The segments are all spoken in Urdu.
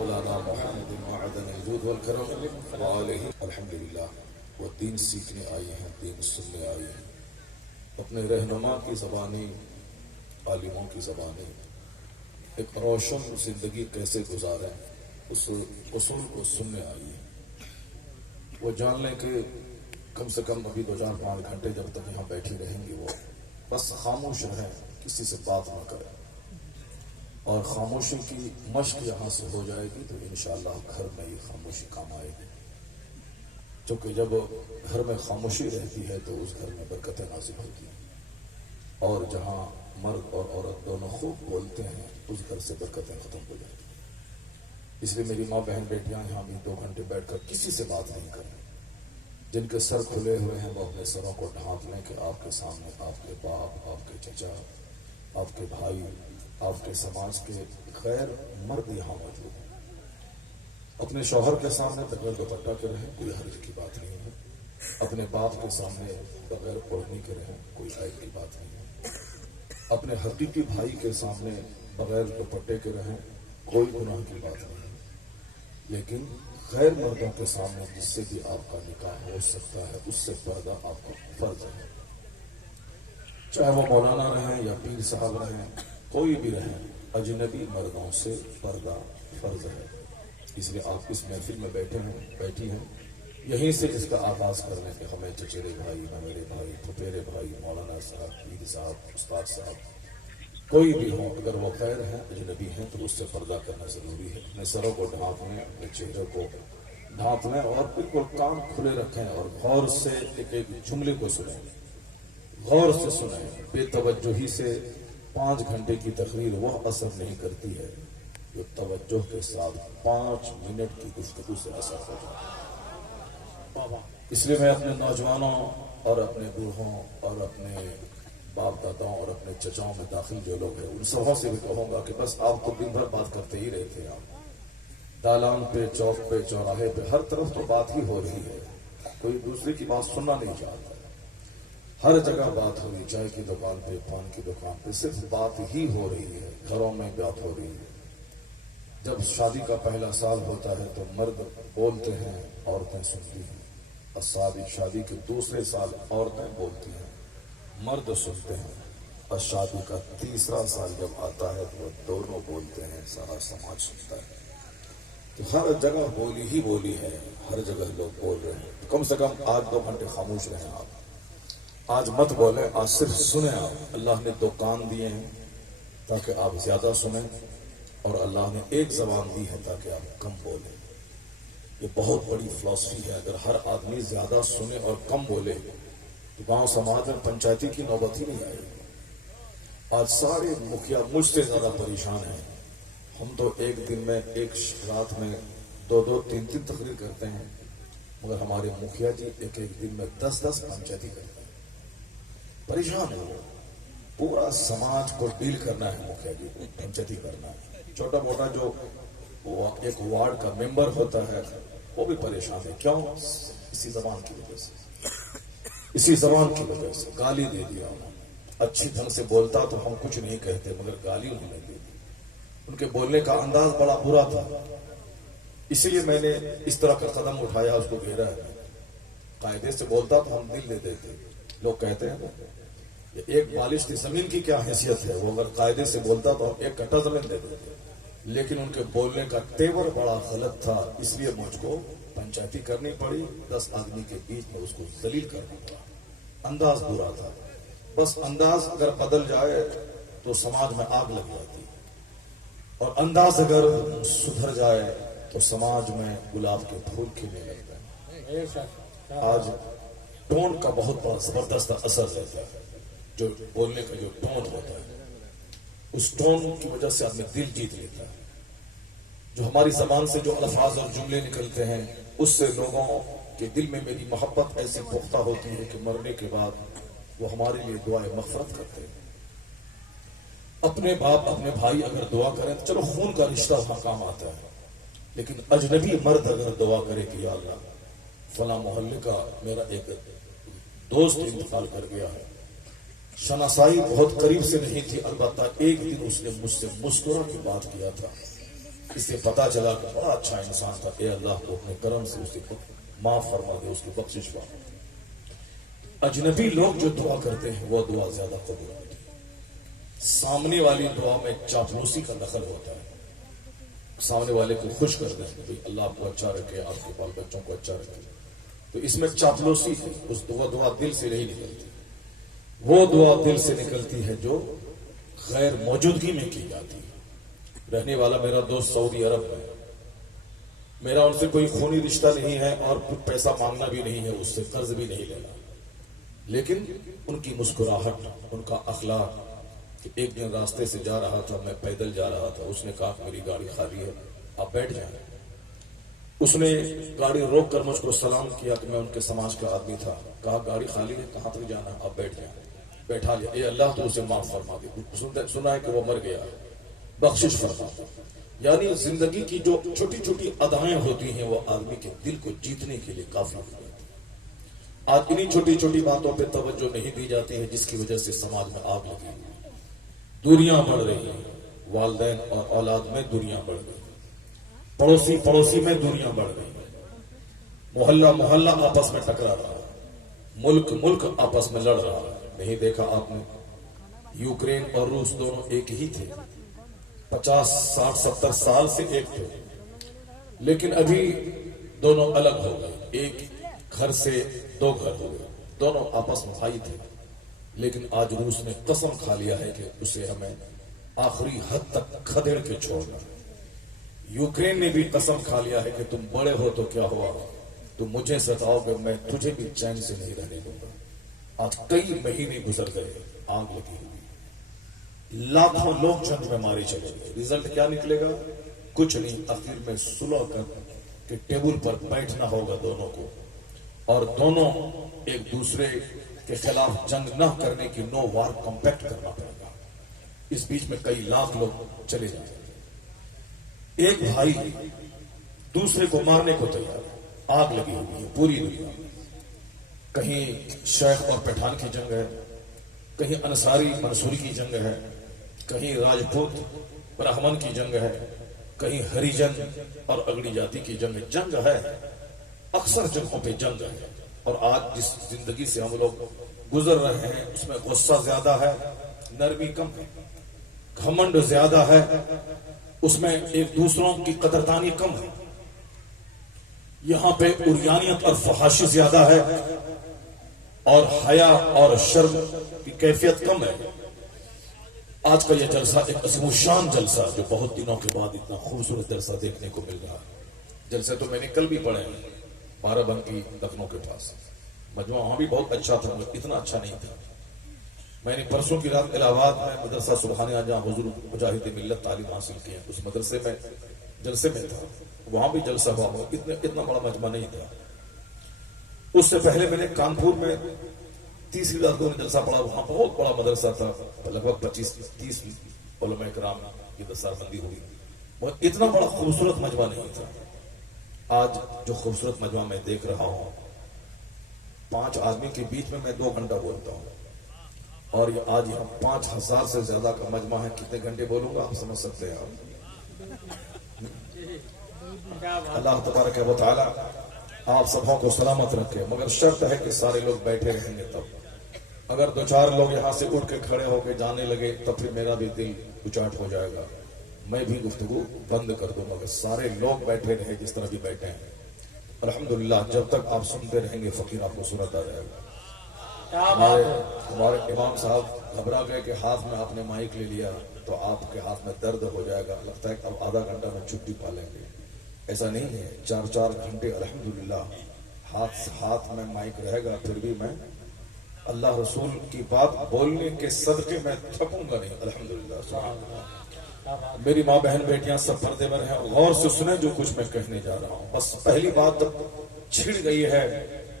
مولانا محمد معدن الجود والکرم وآلہ الحمدللہ. وہ دین سیکھنے آئی ہیں، دین سننے آئی ہیں، اپنے رہنما کی زبانی، عالموں کی زبانی ایک روشن زندگی کیسے گزاریں اس اصول کو سننے آئی ہے. وہ جان لیں کہ کم سے کم ابھی 2-4-5 گھنٹے جب تک یہاں بیٹھی رہیں گی وہ بس خاموش رہیں، کسی سے بات نہ کریں، اور خاموشی کی مشق یہاں سے ہو جائے گی تو انشاءاللہ گھر میں یہ خاموشی کام آئے گی. چونکہ جب گھر میں خاموشی رہتی ہے تو اس گھر میں برکتیں نازل ہوتی ہیں، اور جہاں مرد اور عورت دونوں خوب بولتے ہیں اس گھر سے برکتیں ختم ہو جاتی ہیں. اس لیے میری ماں بہن بیٹیاں یہاں بھی 2 گھنٹے بیٹھ کر کسی سے بات نہیں کریں. جن کے سر کھلے ہوئے ہیں وہ اپنے سروں کو ڈھانپ لیں کہ آپ کے سامنے آپ کے باپ، آپ کے چچا، آپ کے بھائی، آپ کے سماج کے غیر مرد یہاں موجود ہیں. اپنے شوہر کے سامنے بغیر دوپٹہ کے رہیں، کوئی حرج کی بات نہیں ہے. اپنے باپ کے سامنے بغیر اوڑھنی کے رہیں، کوئی عیب کی بات نہیں ہے. اپنے حقیقی بھائی کے سامنے بغیر دوپٹے کے رہیں، کوئی گناہ کی بات نہیں ہے. لیکن غیر مردوں کے سامنے جس سے بھی آپ کا نکاح ہو سکتا ہے اس سے پردہ آپ کا فرض ہے. چاہے وہ مولانا رہیں یا پیر صاحب رہیں، کوئی بھی رہیں، اجنبی مردوں سے پردہ فرض ہے. اس لیے آپ اس محفل میں بیٹھی ہیں، یہیں سے اس کا آغاز کر لیں کہ ہمیں چچیرے بھائی، میرے بھائی، پھپھیرے بھائی، مولانا صاحب، پیر صاحب، استاد صاحب کوئی بھی ہو، اگر وہ غیر ہیں، اجنبی ہیں تو اس سے پردہ کرنا ضروری ہے. اپنے سروں کو ڈھانپ لیں، اپنے چہرے کو ڈھانپ لیں، اور بالکل کان کھلے رکھیں اور غور سے ایک ایک جملے کو سنیں، غور سے سنیں. بے توجہی سے 5 گھنٹے کی تقریر وہ اثر نہیں کرتی ہے جو توجہ کے ساتھ 5 منٹ کی گفتگو سے اثر ہو جائے. اس لیے میں اپنے نوجوانوں اور اپنے بوڑھوں اور اپنے باپ داداؤں اور اپنے چچاؤں میں داخل جو لوگ ہیں ان سبوں سے بھی کہوں گا کہ بس آپ تو دن بھر بات کرتے ہی رہتے ہیں. آپ دالان پہ، چوک پہ، چوراہے پہ، ہر طرف تو بات ہی ہو رہی ہے، کوئی دوسرے کی بات سننا نہیں چاہتا. ہر جگہ بات ہو رہی، چائے کی دکان پہ، پان کی دکان پہ، صرف بات ہی ہو رہی ہے. گھروں میں بات ہو رہی ہے. جب شادی کا پہلا سال ہوتا ہے تو مرد بولتے ہیں، عورتیں سنتی ہیں. اور شادی کے دوسرے سال عورتیں بولتی ہیں، مرد سنتے ہیں. اور شادی کا تیسرا سال جب آتا ہے تو دونوں بولتے ہیں، سارا سماج سنتا ہے. تو ہر جگہ بولی ہی بولی ہے، ہر جگہ لوگ بول رہے ہیں. کم سے کم آج 2 گھنٹے خاموش رہیں. آپ آج مت بولیں، آج صرف سنیں. آپ اللہ نے 2 کان دیے ہیں تاکہ آپ زیادہ سنیں، اور اللہ نے 1 زبان دی ہے تاکہ آپ کم بولیں. یہ بہت بڑی فلسفی ہے. اگر ہر آدمی زیادہ سنے اور کم بولے تو گاؤں سماج میں پنچایتی کی نوبت ہی نہیں آئے گی. آج سارے مکھیا مجھ سے زیادہ پریشان ہیں. ہم تو ایک دن میں، ایک رات میں 2-2 3-3 تقریر کرتے ہیں، مگر ہمارے مکھیا جی ایک دن میں 10-10 پنچایتی کرتے ہیں. پریشان ہے وہ. پورا سماج کو ڈیل کرنا ہے مکھیا جی کو، پنچایتی کرنا ہے. چھوٹا موٹا جو ایک وارڈ کا ممبر ہوتا ہے وہ بھی پریشان ہے. کیوں؟ اسی زبان کی وجہ سے، اسی زبان کی وجہ سے گالی دے دیا. اچھی ڈھنگ سے بولتا تو ہم کچھ نہیں کہتے، مگر گالی انہوں نے دے دی. ان کے بولنے کا انداز بڑا برا تھا، اسی لیے میں نے اس طرح کا قدم اٹھایا، اس کو گھیرا ہے. قاعدے سے بولتا تو ہم دل دے دیتے. لوگ کہتے ہیں ایک بالش کی زمین کی کیا حیثیت ہے، وہ اگر قاعدے سے بولتا تو ہم 1 کٹھا زمین دے دیتے. لیکن ان کے بولنے کا تیور بڑا غلط تھا، اس لیے مجھ کو پنچایتی کرنی پڑی. 10 آدمی کے بیچ میں اس کو ذلیل کرنا پڑا. انداز برا تھا. بس انداز اگر بدل جائے تو سماج میں آگ لگ جاتی، اور انداز اگر سدھر جائے تو سماج میں گلاب کے پھول کھلنے لگتا ہے. آج ٹون کا بہت بڑا زبردست اثر رہتا ہے. جو بولنے کا جو ٹون ہوتا ہے، اس ٹون کی وجہ سے آدمی دل جیت لیتا ہے. جو ہماری زبان سے جو الفاظ اور جملے نکلتے ہیں اس سے لوگوں کے دل میں میری محبت ایسی پختہ ہوتی ہے کہ مرنے کے بعد وہ ہمارے لیے دعائیں مغفرت کرتے ہیں. اپنے باپ، اپنے بھائی اگر دعا کریں تو چلو خون کا رشتہ وہاں کام آتا ہے، لیکن اجنبی مرد اگر دعا کرے کہ یا اللہ فلاں محلے کا میرا ایک دوست انتقال کر گیا ہے، شناسائی بہت قریب سے نہیں تھی، البتہ ایک دن اس نے مجھ سے مسکرا کے بات کیا تھا، اس سے پتا چلا کہ بڑا اچھا انسان تھا. اے اللہ تو اپنے کرم سے اسے معاف فرما دے, اس کی بخشش فرما. اجنبی لوگ جو دعا کرتے ہیں وہ دعا زیادہ قبول ہوتی ہے. سامنے والی دعا میں چاپلوسی کا دخل ہوتا ہے. سامنے والے کو خوش کر دیں کہ اللہ آپ کو اچھا رکھے, آپ کے بال بچوں کو اچھا رکھے, تو اس میں چاپلوسی ہے. اس دعا دل سے نہیں نکلتی. وہ دعا دل سے نکلتی ہے جو غیر موجودگی میں کی جاتی ہے. رہنے والا میرا دوست سعودی عرب ہے, میرا ان سے کوئی خونی رشتہ نہیں ہے اور کچھ پیسہ مانگنا بھی نہیں ہے, اس سے قرض بھی نہیں لینا, لیکن ان کی مسکراہٹ, ان کا اخلاق. کہ ایک دن راستے سے جا رہا تھا, میں پیدل جا رہا تھا, اس نے کہا کہ میری گاڑی خالی ہے, آپ بیٹھ جائیں. اس نے گاڑی روک کر مجھ کو سلام کیا کہ میں ان کے سماج کا آدمی تھا. کہا گاڑی خالی ہے, کہاں تک جانا, آپ بیٹھ جائیں. بیٹھا لیا. اے اللہ تو اسے معاف فرما دے. سنا ہے کہ وہ مر گیا, بخشش فرما. یعنی زندگی کی جو چھوٹی چھوٹی ادائیں ہوتی ہیں وہ آدمی کے دل کو جیتنے کے لیے کافی ہو جاتی ہیں. آج انہی چھوٹی چھوٹی باتوں پہ توجہ نہیں دی جاتی ہے جس کی وجہ سے سماج میں آگ لگی, دوریاں بڑھ رہی ہیں. والدین اور اولاد میں دوریاں بڑھ رہی ہیں, پڑوسی میں دوریاں بڑھ رہی ہیں, محلہ آپس میں ٹکرا رہا ہے, ملک آپس میں لڑ رہا ہے. نہیں دیکھا آپ نے یوکرین اور روس دونوں ایک ہی تھے, 50 60 70 سال سے ایک تھے, لیکن ابھی دونوں الگ ہو گئے. ایک گھر سے 2 گھر ہو گئے. دونوں آپس میں بھائی تھے, لیکن آج روس نے قسم کھا لیا ہے کہ اسے ہمیں آخری حد تک کھدڑ کے چھوڑنا. یوکرین نے بھی قسم کھا لیا ہے کہ تم بڑے ہو تو کیا ہوا, تم مجھے ستاؤ گے, میں تجھے بھی چین سے نہیں رہنے دوں گا. آج کئی مہینے گزر گئے, آگ لگی ہوئی, لاکھوں لوگ جنگ میں مارے چلے گئے. رزلٹ کیا نکلے گا؟ کچھ نہیں. آخر میں صلح کر کے ٹیبل پر بیٹھنا ہوگا دونوں کو, اور دونوں ایک دوسرے کے خلاف جنگ نہ کرنے کی نو وار کمپیکٹ کرنا پڑے گا. اس بیچ میں کئی لاکھ لوگ چلے جائیں گے. ایک بھائی دوسرے کو مارنے کو تیار ہے. آگ لگی ہوئی ہے پوری دنیا میں. کہیں شیخ اور پٹھان کی جنگ ہے, کہیں انصاری منصوری کی جنگ ہے, کہیں راجپوت برہمن کی جنگ ہے, کہیں ہریجن اور اگڑی جاتی کی جنگ ہے. جنگ ہے, اکثر جگہوں پہ جنگ ہے. اور آج جس زندگی سے ہم لوگ گزر رہے ہیں اس میں غصہ زیادہ ہے, نرمی کم ہے. گھمنڈ زیادہ ہے, اس میں ایک دوسروں کی قدردانی کم ہے. یہاں پہ عریانیت اور فحاشی زیادہ ہے, اور حیا اور شرم کی کیفیت کم ہے. آج کا یہ جلسہ ایک عظیم الشان جلسہ, جو بہت دنوں کے بعد اتنا خوبصورت جلسہ دیکھنے کو مل رہا ہے. جلسے تو میں نے کل بھی پڑھے ہیں, بارہ بنکی لکھنؤ کے پاس. مجموعہ وہاں بھی بہت اچھا تھا, مگر اتنا اچھا نہیں تھا. میں نے پرسوں کی رات الہ آباد میں مدرسہ سبحانیہ جہاں حضور مجاہد ملت تعلیم حاصل کی ہے, اس مدرسے میں جلسے میں تھا. وہاں بھی جلسہ ہوا, اتنا بڑا مجمع نہیں تھا. اس سے پہلے میں نے کانپور میں تیسری رات میں جلسہ پڑھا, وہاں بہت بڑا مدرسہ تھا, لگ بھگ 25-30 علماء کرام کی دستار بندی ہوئی. مگر اتنا بڑا خوبصورت مجمع نہیں تھا. آج جو خوبصورت مجمع میں دیکھ رہا ہوں, 5 آدمی کے بیچ میں 2 گھنٹہ بولتا ہوں, اور یہ آج یہاں 5000 سے زیادہ کا مجمع ہے. کتنے گھنٹے بولوں گا آپ سمجھ سکتے ہیں. اللہ تبارک و تعالی آپ سبوں کو سلامت رکھے, مگر شرط ہے کہ سارے لوگ بیٹھے رہیں گے. تب اگر 2-4 لوگ یہاں سے اٹھ کے کھڑے ہو کے جانے لگے تب پھر میرا بھی دل اچاٹ ہو جائے گا, میں بھی گفتگو بند کر دوں گا. اگر سارے لوگ بیٹھے رہے جس طرح بھی بیٹھے ہیں, الحمدللہ جب تک آپ سنتے رہیں گے فقیر آپ کو سنتا رہے گا. ہمارے امام صاحب گھبرا گئے کہ ہاتھ میں آپ نے مائک لے لیا تو آپ کے ہاتھ میں درد ہو جائے گا, لگتا ہے کہ اب آدھا گھنٹہ میں چھٹی پا لیں گے. ایسا نہیں ہے, 4 گھنٹے الحمدللہ ہاتھ میں مائک رہے گا, پھر بھی میں اللہ رسول کی بات بولنے کے صدقے میں تھکوں گا نہیں. الحمدللہ سبحان اللہ. میری ماں بہن بیٹیاں سب پردے میں ہیں, غور سے سنیں جو کچھ میں کہنے جا رہا ہوں. بس پہلی بات چھڑ گئی ہے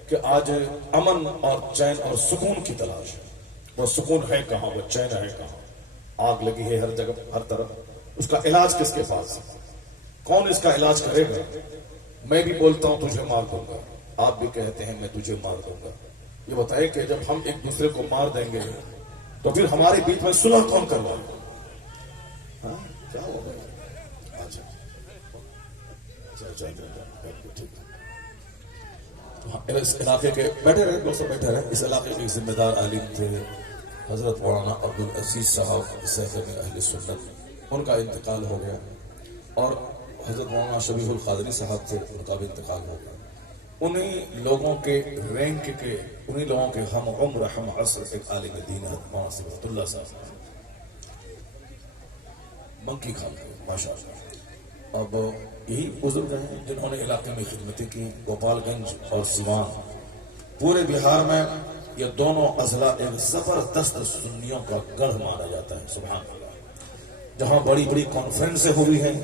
کہ آج امن اور چین اور سکون کی تلاش ہے. وہ سکون ہے کہاں, وہ چین ہے کہاں؟ آگ لگی ہے ہر جگہ ہر طرف. اس کا علاج کس کے پاس ہے؟ کون اس کا علاج کرے گا؟ میں بھی بولتا ہوں تجھے مار دوں گا, آپ بھی کہتے ہیں میں تجھے مار دوں گا. یہ بتائے کہ جب ہم ایک دوسرے کو مار دیں گے تو پھر ہمارے بیچ میں صلح کون کروائے گا؟ کیا ہوگا؟ اس علاقے کے بیٹھے رہے دوستوں بیٹھے رہے اس علاقے کے ذمہ دار عالم تھے حضرت مولانا عبدالعزیز صاحب شیخ اہل سنت، ان کا انتقال ہو گیا، اور حضرت مولانا شبیح القادری صاحب تھے، ان کا بھی انتقال ہو گیا۔ انہی لوگوں کے رینک کے، انہی لوگوں کے ہم عمر ہم عصر ایک عالم دین ہے مولانا صفت اللہ صاحب منکی خان ہے ماشاء اللہ۔ اب یہی بزرگ ہیں جنہوں نے علاقے میں خدمتیں کی، گوپال گنج اور سیوان، پورے بہار میں یہ دونوں اضلاع ایک زبردست سنیوں کا گڑھ مانا جاتا ہے، سبحان اللہ۔ جہاں بڑی بڑی کانفرنسیں ہوئی ہیں،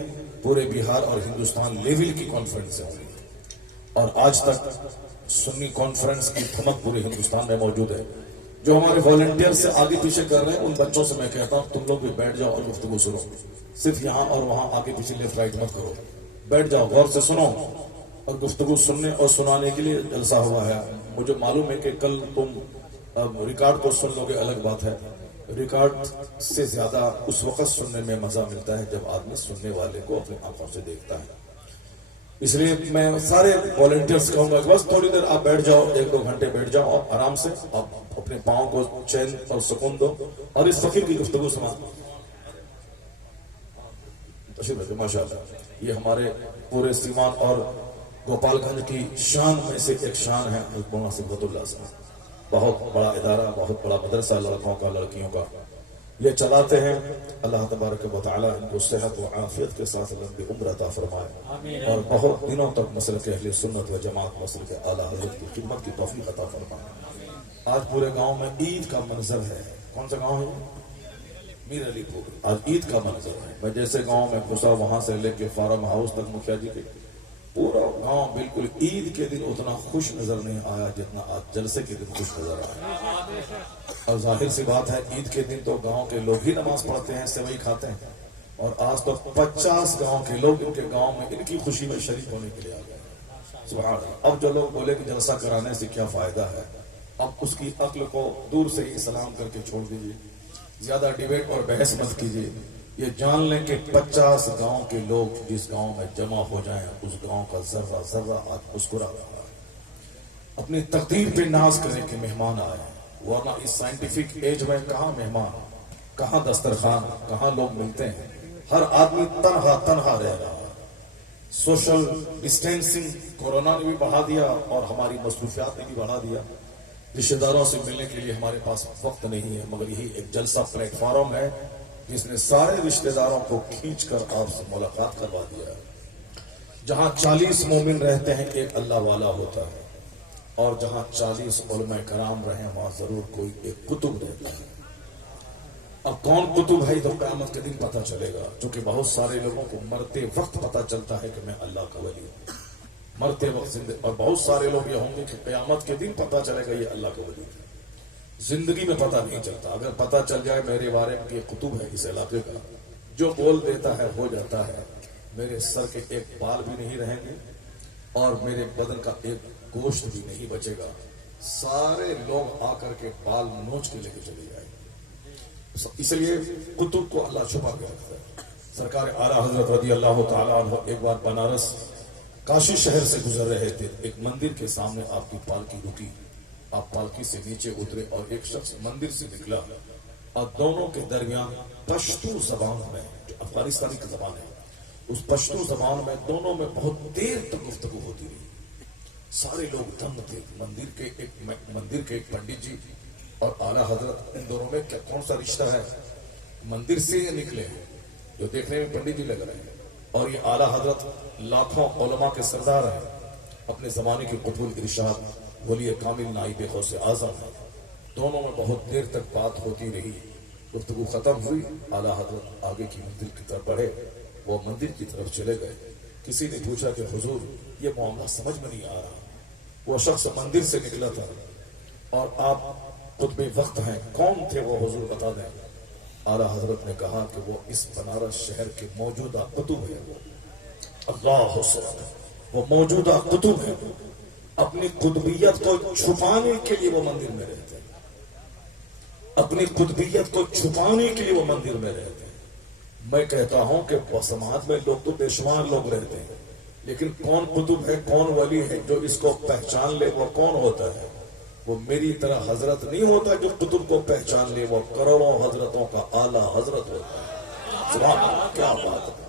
پورے بہار اور ہندوستان لیول کی کانفرنسیں ہوئی ہیں، اور آج تک سنی کانفرنس کی دھمک پورے ہندوستان میں موجود ہے۔ جو ہمارے والنٹیئر سے آگے پیچھے کر رہے ہیں، ان بچوں سے میں کہتا ہوں تم لوگ بھی بیٹھ جاؤ اور گفتگو سنو، صرف یہاں اور وہاں آگے پیچھے لیفٹ رائٹ مت کرو، بیٹھ جاؤ غور سے سنو، اور گفتگو سننے اور سنانے کے لیے جلسہ ہوا ہے۔ مجھے معلوم ہے کہ کل تم ریکارڈ کو سن لو گے، الگ بات ہے، ریکارڈ سے زیادہ اس وقت سننے میں مزہ ملتا ہے جب آدمی سننے والے کو اپنی آنکھوں سے دیکھتا ہے۔ اس لیے میں سارے والنٹیئرز کہوں گا کہ بس تھوڑی دیر آپ بیٹھ جاؤ، 1-2 گھنٹے بیٹھ جاؤ اور آرام سے آپ اپنے پاؤں کو چین اور سکون دو اور اس فقیر کی گفتگو سنا۔ ماشاء اللہ، یہ ہمارے پورے سیوان اور گوپال گنج کی شان میں سے ایک شان ہے مولانا صفت اللہ صاحب۔ بہت بڑا ادارہ، بہت بڑا مدرسہ لڑکوں کا لڑکیوں کا یہ چلاتے ہیں۔ اللہ تبارک و تعالی ان کو صحت و عافیت کے ساتھ لمبی عمر عطا فرمائے اور بہت دنوں تک مسلک اہل سنت و جماعت مسلک اعلیٰ حضرت کی خدمت کی توفیق عطا فرمائے۔ آج پورے گاؤں میں عید کا منظر ہے۔ کون سا گاؤں ہے؟ میر علی پور۔ آج عید کا منظر ہے۔ میں جیسے گاؤں میں گھسا وہاں سے لے کے فارم ہاؤس تک مکھیا جی کے پورا گاؤں بالکل عید کے دن اتنا خوش نظر نہیں آیا جتنا آج جلسے کے دن خوش نظر آیا۔ اور ظاہر سی بات ہے عید کے دن تو گاؤں کے لوگ ہی نماز پڑھتے ہیں، سوئی کھاتے ہیں، اور آج تو 50 گاؤں کے لوگ ان کے گاؤں میں ان کی خوشی میں شریک ہونے کے لیے آ گئے۔ سبحان اللہ۔ اب جو لوگ بولے کہ جلسہ کرانے سے کیا فائدہ ہے، اب اس کی عقل کو دور سے ہی سلام کر کے چھوڑ دیجیے، زیادہ ڈیبیٹ اور بحث مت کیجیے۔ یہ جان لیں کہ 50 گاؤں کے لوگ جس گاؤں میں جمع ہو جائیں اس گاؤں کا ذرہ ذرہ آج مسکرا رہا ہے۔ اپنی تقدیر پہ ناز کریں کہ مہمان آئے، ورنہ اس سائنٹیفک ایج میں کہاں مہمان، کہاں دسترخوان، کہاں لوگ ملتے ہیں۔ ہر آدمی تنہا تنہا رہ رہا ہے۔ سوشل ڈسٹینسنگ کورونا نے بھی بڑھا دیا اور ہماری مصروفیات نے بھی بڑھا دیا۔ رشتہ داروں سے ملنے کے لیے ہمارے پاس وقت نہیں ہے، مگر یہی ایک جلسہ پلیٹ فارم ہے جس نے سارے رشتہ داروں کو کھینچ کر آپ سے ملاقات کروا دیا ہے۔ جہاں 40 مومن رہتے ہیں ایک اللہ والا ہوتا ہے، اور جہاں 40 علماء کرام رہیں وہاں ضرور کوئی ایک قطب رہتا ہے۔ اب کون قطب ہے تو قیامت کے دن پتہ چلے گا، کیونکہ بہت سارے لوگوں کو مرتے وقت پتہ چلتا ہے کہ میں اللہ کا ولی ہوں، مرتے وقت زندہ، اور بہت سارے لوگ یہ ہوں گے کہ قیامت کے دن پتہ چلے گا یہ اللہ کا ولی ہے، زندگی میں پتہ نہیں چلتا۔ اگر پتہ چل جائے میرے بارے میں یہ قطب ہے اس علاقے کا، جو بول دیتا ہے ہو جاتا ہے، میرے سر کے ایک بال بھی نہیں رہیں گے اور میرے بدن کا ایک گوشت بھی نہیں بچے گا، سارے لوگ آ کر کے بال نوچ کے لے کے چلے جائیں گے۔ اس لیے قطب کو اللہ چھپا کے رکھتا ہے۔ سرکار اعلیٰ حضرت رضی اللہ تعالیٰ عنہ ایک بار بنارس کاشی شہر سے گزر رہے تھے، ایک مندر کے سامنے آپ کی پالکی رکی، آپ پالکی سے نیچے اترے اور ایک شخص مندر سے نکلا، اور دونوں کے درمیان پشتو زبان میں، جو افغانستانی کی زبان ہے، اس پشتو زبان میں دونوں میں بہت دیر تک گفتگو ہوتی رہی۔ سارے لوگ دنگ تھے۔ مندر کے ایک پنڈت جی اور اعلیٰ حضرت، ان دونوں میں کیا کون سا رشتہ ہے؟ مندر سے نکلے ہیں جو دیکھنے میں پنڈت جی لگ رہے ہیں، اور یہ اعلیٰ حضرت لاکھوں علماء کے سردار ہیں، اپنے زمانے کے قطب الارشاد ولی کامل نائب غوث اعظم ہیں۔ دونوں میں بہت دیر تک بات ہوتی رہی، گفتگو ختم ہوئی، اعلیٰ حضرت آگے کی مندر کی طرف بڑھے، وہ مندر کی طرف چلے گئے۔ کسی نے پوچھا کہ حضور یہ معاملہ سمجھ میں نہیں آ رہا، وہ شخص مندر سے نکلا تھا اور آپ قطب وقت ہیں، کون تھے وہ حضور بتا دیں؟ اعلیٰ حضرت نے کہا کہ وہ اس بنارس شہر کے موجودہ قطب ہے، اللہ حسن، وہ موجودہ قطب ہے، اپنی قطبیت کو چھپانے کے لیے وہ مندر میں رہتے ہیں، اپنی قطبیت کو چھپانے کے لیے وہ مندر میں رہتے ہیں۔ میں کہتا ہوں کہ سماج میں لوگ تو بے شمار لوگ رہتے ہیں، لیکن کون قطب ہے، کون ولی ہے جو اس کو پہچان لے وہ کون ہوتا ہے؟ وہ میری طرح حضرت نہیں ہوتا جو قطب کو پہچان لے، وہ کروڑوں حضرتوں کا اعلیٰ حضرت ہوتا ہے۔ سبحان اللہ، کیا بات ہے!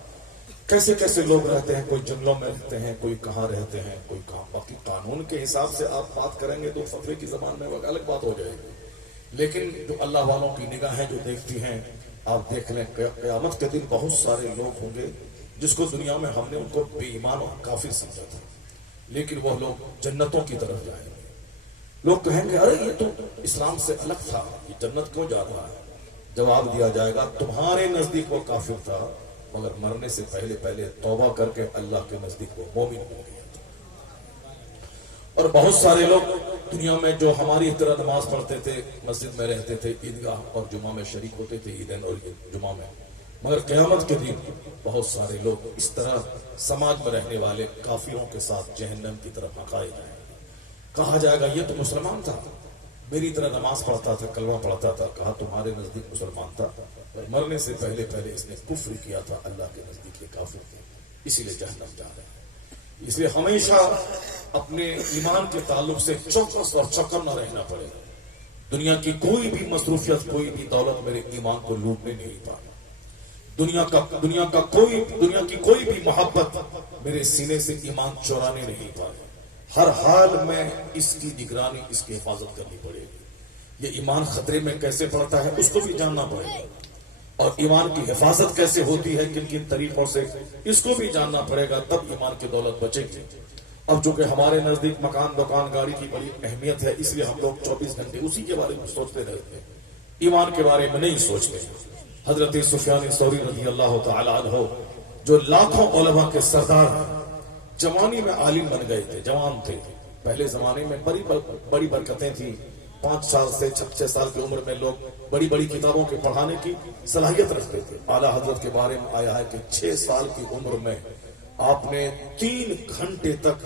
کیسے کیسے لوگ رہتے ہیں، کوئی جنگلوں میں رہتے ہیں، کوئی کہاں رہتے ہیں، کوئی کہاں۔ باقی قانون کے حساب سے آپ بات کریں گے تو فقرے کی زبان میں وہ الگ بات ہو جائے گی، لیکن جو اللہ والوں کی نگاہیں جو دیکھتی ہیں، آپ دیکھ لیں قیامت کے دن بہت سارے لوگ ہوں گے جس کو دنیا میں ہم نے ان کو بے ایمان اور کافر سمجھا تھا، لیکن وہ لوگ جنتوں کی طرف جائیں گے۔ لوگ کہیں گے ارے یہ تو اسلام سے الگ تھا، یہ جنت کیوں جا رہا ہے؟ جواب دیا جائے گا تمہارے نزدیک وہ کافر تھا، مگر مرنے سے پہلے پہلے توبہ کر کے اللہ کے نزدیک وہ مومن ہو گیا تھا۔ اور بہت سارے لوگ دنیا میں جو ہماری طرح نماز پڑھتے تھے، مسجد میں رہتے تھے، عیدگاہ اور جمعہ میں شریک ہوتے تھے، عیدین اور جمعہ میں، مگر قیامت کے دن بہت سارے لوگ اس طرح سماج میں رہنے والے کافروں کے ساتھ جہنم کی طرف ہکائے جائیں گے۔ کہا جائے گا یہ تو مسلمان تھا، میری طرح نماز پڑھتا تھا، کلمہ پڑھتا تھا، کہا تمہارے نزدیک مسلمان تھا، اور مرنے سے پہلے پہلے اس نے کفر کیا تھا، اللہ کے نزدیک یہ کافر تھے، اسی لیے جہنم جا رہے ہیں۔ اس لیے ہمیشہ اپنے ایمان کے تعلق سے چوکس اور چوکن نہ رہنا پڑے گا۔ دنیا کی کوئی بھی مصروفیت، کوئی بھی دولت میرے ایمان کو لوٹنے نہیں پائے، دنیا کی کوئی بھی محبت میرے سینے سے ایمان چورانے نہیں پائے۔ ہر حال میں اس کی نگرانی، اس کی حفاظت کرنی پڑے گی۔ یہ ایمان خطرے میں کیسے پڑتا ہے اس کو بھی جاننا پڑے گا، اور ایمان کی حفاظت کیسے ہوتی ہے کن کن طریقوں سے اس کو بھی جاننا پڑے گا، تب ایمان کی دولت بچے گی۔ اب چونکہ ہمارے نزدیک مکان، دکان، گاڑی کی بڑی اہمیت ہے، اس لیے ہم لوگ 24 گھنٹے اسی کے بارے میں سوچتے رہتے ہیں، ایمان کے بارے میں نہیں سوچتے۔ حضرت سفیان ثوری رضی اللہ تعالی عنہ جو لاکھوں علماء کے سردار ہیں، جوانی میں عالم بن گئے تھے، جوان تھے۔ پہلے زمانے میں بڑی برکتیں تھیں، 5 سال سے 6 سال کی عمر میں لوگ بڑی بڑی کتابوں کے پڑھانے کی صلاحیت رکھتے تھے۔ اعلیٰ حضرت کے بارے میں آیا ہے کہ 6 سال کی عمر میں آپ نے 3 گھنٹے تک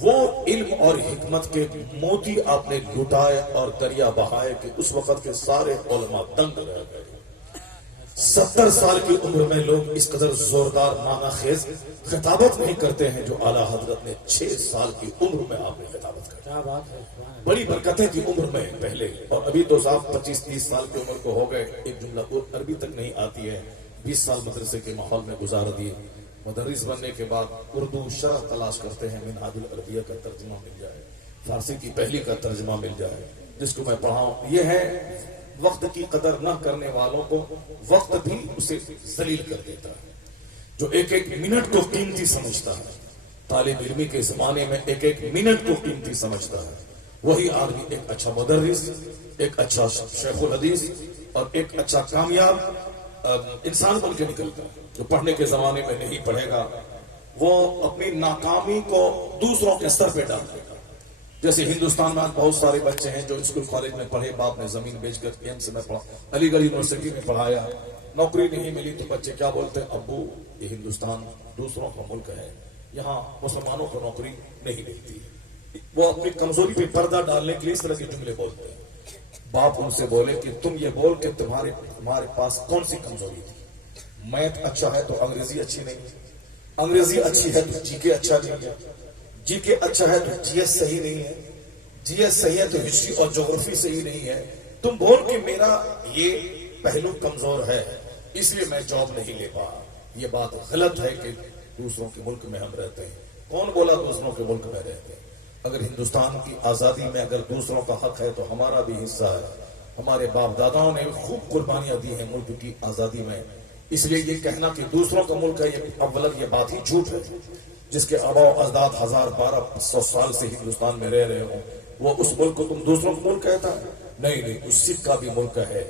وہ علم اور حکمت کے موتی آپ نے لٹائے اور دریا بہائے کہ اس وقت کے سارے علماء دنگ رہ گئے۔ 70 سال کی عمر میں لوگ اس قدر زوردار معنی خیز خطابت نہیں کرتے ہیں جو اعلیٰ حضرت نے 6 سال کی عمر میں آپ نے خطابت کر۔ بڑی برکتیں تھی عمر میں پہلے، اور ابھی تو صاحب 25-30 سال کی عمر کو ہو گئے، ایک جملہ عربی تک نہیں آتی ہے، 20 سال مدرسے کے ماحول میں گزار دیے۔ مدرس بننے کے بعد اردو شرح تلاش کرتے ہیں، منہاج العربیہ کا ترجمہ مل جائے، فارسی کی پہلی کا ترجمہ مل جائے جس کو میں پڑھاؤں۔ یہ ہے وقت کی قدر نہ کرنے والوں کو وقت بھی اسے ذلیل کر دیتا ہے، جو ایک ایک منٹ کو قیمتی سمجھتا ہے۔ طالب علمی کے زمانے میں ایک ایک منٹ کو قیمتی سمجھتا ہے، وہی آدمی ایک اچھا مدرس، ایک اچھا شیخ الحدیث اور ایک اچھا کامیاب انسان بن کے نکلتا ہے۔ جو پڑھنے کے زمانے میں نہیں پڑھے گا وہ اپنی ناکامی کو دوسروں کے سر پہ ڈال دے گا۔ جیسے ہندوستان میں بہت سارے بچے ہیں جو اسکول کالج میں پڑھے، باپ نے زمین بیچ کر ایمس میں پڑھا، علی گڑھ یونیورسٹی میں پڑھایا، نوکری نہیں ملی تو بچے کیا بولتے ہیں، ابو یہ ہندوستان دوسروں کا ملک ہے، یہاں مسلمانوں کو نوکری نہیں ملتی۔ وہ اپنی کمزوری پہ پردہ ڈالنے کے لیے اس طرح کے جملے بولتے ہیں۔ باپ ان سے بولے کہ تم یہ بول کہ تمہارے پاس کون سی کمزوری تھی؟ میتھ اچھا ہے تو انگریزی اچھی نہیں، انگریزی اچھی ہے تو جی کے اچھا نہیں ہے، جی کے اچھا ہے تو جی ایس صحیح نہیں ہے، جی ایس صحیح ہے تو ہسٹری اور جغرافی صحیح نہیں ہے۔ تم بول کہ میرا یہ پہلو کمزور ہے اس لیے میں جاب نہیں لے پا۔ یہ بات غلط ہے کہ دوسروں کے ملک میں ہم رہتے ہیں۔ کون بولا دوسروں کے ملک میں رہتے ہیں؟ اگر ہندوستان کی آزادی میں اگر دوسروں کا حق ہے تو ہمارا بھی حصہ ہے۔ ہمارے باپ داداؤں نے خوب قربانیاں دی ہیں ملک کی آزادی میں، اس لیے یہ کہنا کہ دوسروں کا ملک ہے یہ اولت یہ بات ہی جھوٹ ہے۔ جس کے آباء و اجداد 1200 سال سے ہندوستان میں رہ رہے ہوں وہ اس ملک کو تم دوسروں کا ملک کہتا ہے؟ نہیں، اس سکھ کا بھی ملک ہے،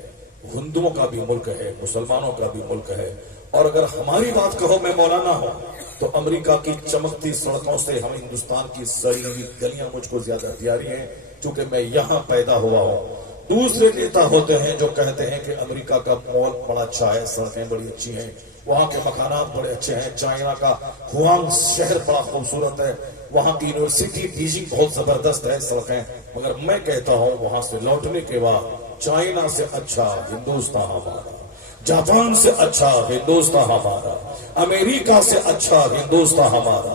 ہندوؤں کا بھی ملک ہے، مسلمانوں کا بھی ملک ہے۔ اور اگر ہماری بات کہو میں مولانا ہوں تو امریکہ کی چمکتی سڑکوں سے ہم ہندوستان کی سڑی ہوئی گلیاں مجھ کو زیادہ پیاری ہیں چونکہ میں یہاں پیدا ہوا ہوں۔ دوسرے نیتا ہوتے ہیں جو کہتے ہیں کہ امریکہ کا مال بڑا اچھا ہے، سڑکیں بڑی اچھی ہیں، وہاں کے مکانات بڑے اچھے ہیں، چائنا کا ہوانگ شہر بڑا خوبصورت ہے، وہاں کی یونیورسٹی بیجنگ بہت زبردست ہے سڑکیں، مگر میں کہتا ہوں وہاں سے لوٹنے کے بعد چائنا سے اچھا ہندوستان ہمارا، جاپان سے اچھا ہندوستان ہمارا، امریکہ سے اچھا ہندوستان ہمارا،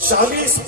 40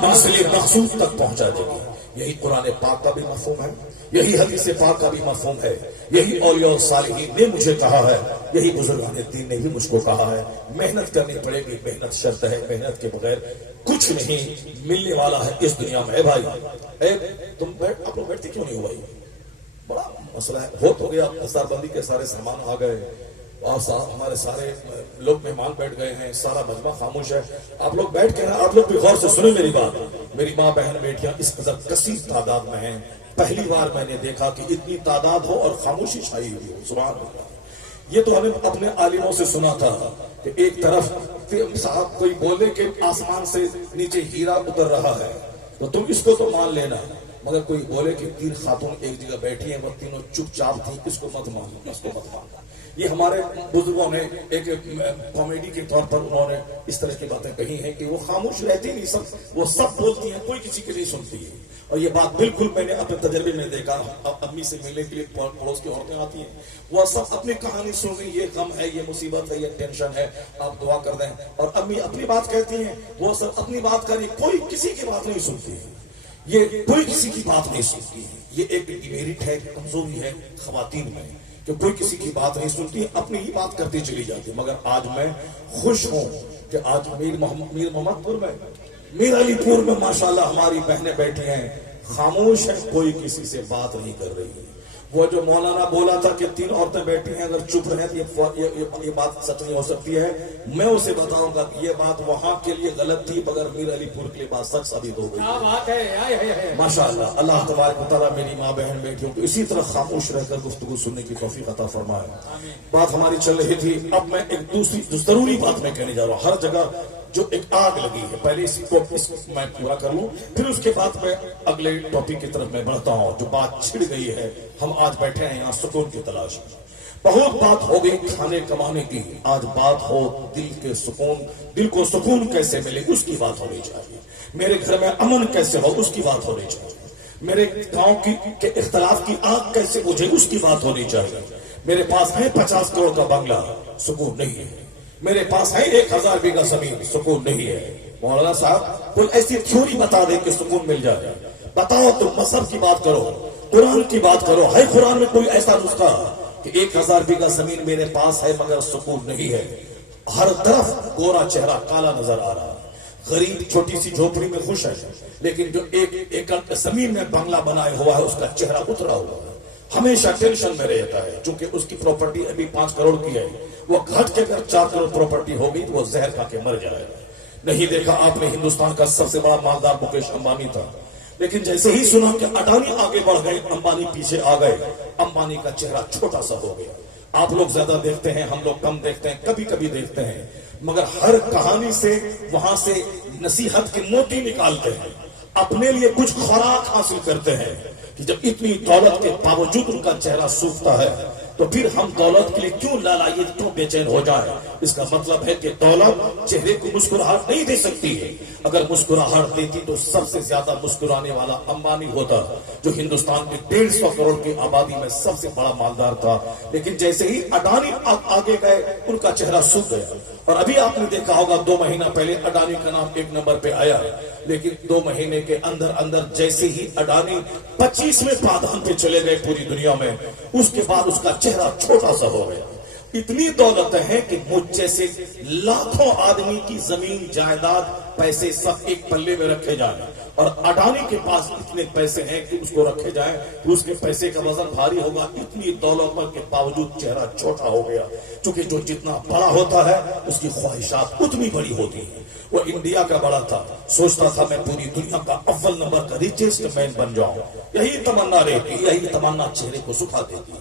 منزل مقصود تک پہنچا دے گی۔ یہی قرآن پاک کا بھی مفہوم ہے، یہی حدیث پاک کا بھی مفہوم ہے، یہی اولیاء صالحین نے مجھے کہا ہے، یہی بزرگان دین نے بھی مجھ کو کہا ہے۔ محنت کرنی پڑے گی، محنت شرط ہے، محنت کے بغیر کچھ نہیں ملنے والا ہے اس دنیا میں۔ اے بھائی، اے تم بیٹھ، آپ لوگ بیٹھتے کیوں نہیں ہو بھائی؟ بڑا مسئلہ ہے، بہت ہو گیا، دستار بندی کے سارے سامان آ گئے اور ہمارے سارے لوگ مہمان بیٹھ گئے ہیں، سارا مجمع خاموش ہے۔ آپ لوگ بیٹھ کے نا، آپ لوگ بھی غور سے سنیں میری بات۔ میری ماں بہن بیٹیاں اس قدر کثیر تعداد میں ہیں، پہلی بار میں نے دیکھا کہ اتنی تعداد ہو اور خاموشی چھائی ہوئی ہو۔ سبحان اللہ۔ یہ تو ہمیں اپنے عالموں سے سنا تھا کہ ایک طرف صاحب کوئی بولے کہ آسمان سے نیچے ہیرا اتر رہا ہے تو تم اس کو تو مان لینا، مگر کوئی بولے کہ 3 خاتون ایک جگہ بیٹھی ہیں، وہ تینوں چپ چاپ تھی، اس کو مت ماننا، اس کو مت ماننا۔ یہ ہمارے بزرگوں نے ایک کامیڈی کے طور پر انہوں نے اس طرح کی باتیں کہی ہیں کہ وہ خاموش رہتی نہیں، سب وہ سب بولتی ہیں، کوئی کسی کی نہیں سنتی ہے۔ اور یہ بات بالکل میں نے اپنے تجربے میں دیکھا۔ امی سے ملنے کے لیے پڑوس کی عورتیں آتی ہیں، وہ سب اپنی کہانی سن رہی، یہ غم ہے، یہ مصیبت ہے، یہ ٹینشن ہے، آپ دعا کر دیں۔ اور امی اپنی بات کہتی ہیں، وہ سب اپنی بات کر رہی، کوئی کسی کی بات نہیں سنتی ہے، یہ کوئی کسی کی بات نہیں سنتی ہے۔ یہ ایک ڈیمیرٹ ہے، کمزوری ہے خواتین میں کہ کوئی کسی کی بات نہیں سنتی، اپنی ہی بات کرتی چلی جاتی۔ مگر آج میں خوش ہوں کہ آج میر محمد پور میں، میر علی پور میں ماشاءاللہ ہماری بہنیں بیٹھی ہیں، خاموش ہیں، کوئی کسی سے بات نہیں کر رہی۔ وہ جو مولانا بولا تھا کہ 3 عورتیں بیٹھی ہیں، اگر چپ رہیں تو یہ بات سچ نہیں ہو سکتی ہے، میں اسے بتاؤں گا کہ یہ بات وہاں کے لیے غلط تھی، مگر میر علی پور کے لیے بات سچ ثابت ہو گئی۔ کیا بات ہے، ماشاءاللہ۔ اللہ تبارک و تعالیٰ میری ماں بہن بیٹیوں کو اسی طرح خاموش رہ کر گفتگو سننے کی توفیق عطا فرمائے۔ بات ہماری چل رہی تھی، اب میں ایک دوسری ضروری بات میں کہنے جا رہا ہوں۔ ہر جگہ جو ایک آگ لگی ہے، پہلے اس کو میں پورا کر لوں، پھر اس کے بعد میں اگلے ٹاپک کی طرف میں بڑھتا ہوں۔ جو بات چھڑ گئی ہے، ہم آج بیٹھے ہیں یہاں سکون کی تلاش میں۔ بہت بات ہو گئی کھانے کمانے کی، آج بات ہو دل کے سکون، دل کو سکون کیسے ملے اس کی بات ہونی چاہیے۔ میرے گھر میں امن کیسے ہو اس کی بات ہونی چاہیے۔ میرے گاؤں کے اختلاف کی آگ کیسے بجھے اس کی بات ہونی چاہیے۔ میرے پاس ہے 50 کروڑ کا بنگلہ، سکون نہیں ہے۔ میرے پاس ہے 1000 بیگھہ زمین، سکون نہیں ہے۔ مولانا صاحب کوئی ایسی تھیوری بتا دے کہ سکون مل جائے، بتاؤ۔ تم مذہب کی بات کرو، قرآن کی بات کرو، ہے قرآن میں کوئی ایسا نسخہ کہ 1000 بیگھہ زمین میرے پاس ہے مگر سکون نہیں ہے؟ ہر طرف گورا چہرہ کالا نظر آ رہا ہے، غریب چھوٹی سی جھوپڑی میں خوش ہے، لیکن جو 1 ایکڑ زمین میں بنگلہ بنائے ہوا ہے اس کا چہرہ اترا ہوا ہے، ہمیشہ ٹینشن میں رہتا ہے، چونکہ اس کی پراپرٹی ابھی 5 کروڑ کی ہے، وہ گھٹ کے اگر 4 کروڑ پراپرٹی ہوگی تو وہ زہر کھا کے مر جائے گا۔ نہیں دیکھا آپ نے ہندوستان کا سب سے بڑا مالدار مکیش امبانی تھا، لیکن جیسے ہی سنا کہ اڈانی آگے بڑھ گئے، امبانی پیچھے آ گئے، امبانی کا چہرہ چھوٹا سا ہو گیا۔ آپ لوگ زیادہ دیکھتے ہیں، ہم لوگ کم دیکھتے ہیں، کبھی کبھی دیکھتے ہیں، مگر ہر کہانی سے وہاں سے نصیحت کے موتی نکالتے ہیں، اپنے لیے کچھ خوراک حاصل کرتے ہیں کہ جب اتنی دولت کے باوجود ان کا چہرہ سوکھتا ہے تو پھر ہم دولت کے لیے کیوں لالائیے، کیوں بے چین ہو جائے؟ اس کا مطلب ہے کہ دولت چہرے کو مسکراہٹ نہیں دے سکتی ہے۔ اگر مسکراہٹ دیتی تو سب سے زیادہ مسکرانے والا امبانی ہوتا، جو ہندوستان کی 150 کروڑ کی آبادی میں سب سے بڑا مالدار تھا، لیکن جیسے ہی اڈانی آگے گئے ان کا چہرہ سوکھ گیا۔ اور ابھی آپ نے دیکھا ہوگا 2 مہینہ پہلے اڈانی کا نام 1 نمبر پہ آیا، لیکن 2 مہینے کے اندر جیسے ہی اڈانی 25ویں پادان پہ چلے گئے پوری دنیا میں، اس کے بعد اس کا چہرہ چھوٹا سا ہو گیا۔ اتنی دولت ہے کہ مجھ جیسے لاکھوں آدمی کی زمین جائیداد پیسے سب ایک پلے میں رکھے جائیں، اور اڈانی کے پاس اتنے پیسے ہیں کہ اس کو رکھے جائیں تو اس کے پیسے کا وزن بھاری ہوگا۔ اتنی دولت کے باوجود چہرہ چھوٹا ہو گیا، چونکہ جو جتنا بڑا ہوتا ہے اس کی خواہشات اتنی بڑی ہوتی ہیں۔ وہ انڈیا کا بڑا تھا، سوچتا تھا میں پوری دنیا کا اول نمبر کا ریچسٹ مین بن جاؤں، یہی تمنا رہتی، یہی تمنا چہرے کو سکھا دیتی،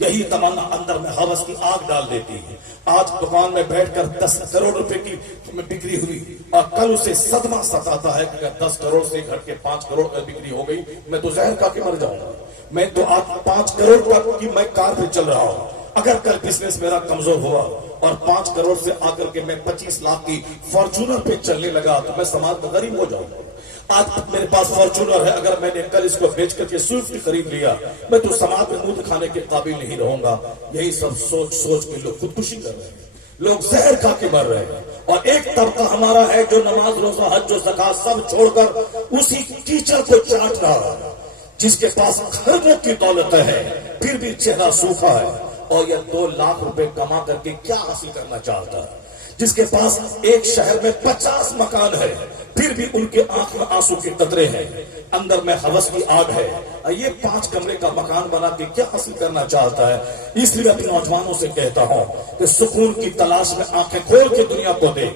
یہی تمنا اندر میں ہوس کی آگ ڈال دیتی ہے۔ آج دکان میں بیٹھ کر 10 کروڑ روپے کی بکری ہوئی اور کل اسے صدمہ ستاتا ہے کہ 10 کروڑ سے گھٹ کے 5 کروڑ بکری ہو گئی، میں تو زہر کھا کے مر جاؤں گا۔ میں تو آج 5 کروڑ کی میں کار پہ چل رہا ہوں، اگر کل بزنس میرا کمزور ہوا اور 5 کروڑ سے آ کر کے میں 25 لاکھ کی فارچونر پہ چلنے لگا تو میں سماج میں غریب ہو جاؤں گا۔ آج میرے پاس فارچونر ہے، اگر میں نے کل اس کو بیچ کر کے سوئفٹ خرید لیا میں تو سماج میں منہ دکھانے کے قابل نہیں رہوں گا۔ یہی سب سوچ کے لوگ خودکشی کر رہے ہیں۔ لوگ زہر کھا کے مر رہے ہیں، اور ایک طبقہ ہمارا ہے جو نماز روزہ حج و زکات سب چھوڑ کر اسی کیچڑ کو چاٹ رہا ہے، جس کے پاس خربوں کی دولت ہے پھر بھی چہرہ سوکھا ہے، اور یہ 2 لاکھ روپے کما کر کے کیا حاصل کرنا چاہتا ہے، جس کے پاس ایک شہر میں 50 مکان ہے پھر بھی ان کے آنکھ میں آنسو کے قطرے ہیں، اندر میں ہوس کی آگ ہے، یہ 5 کمرے کا مکان بنا کے کیا حاصل کرنا چاہتا ہے۔ اس لیے اپنے نوجوانوں سے کہتا ہوں کہ سکون کی تلاش میں آنکھیں کھول کے دنیا کو دے،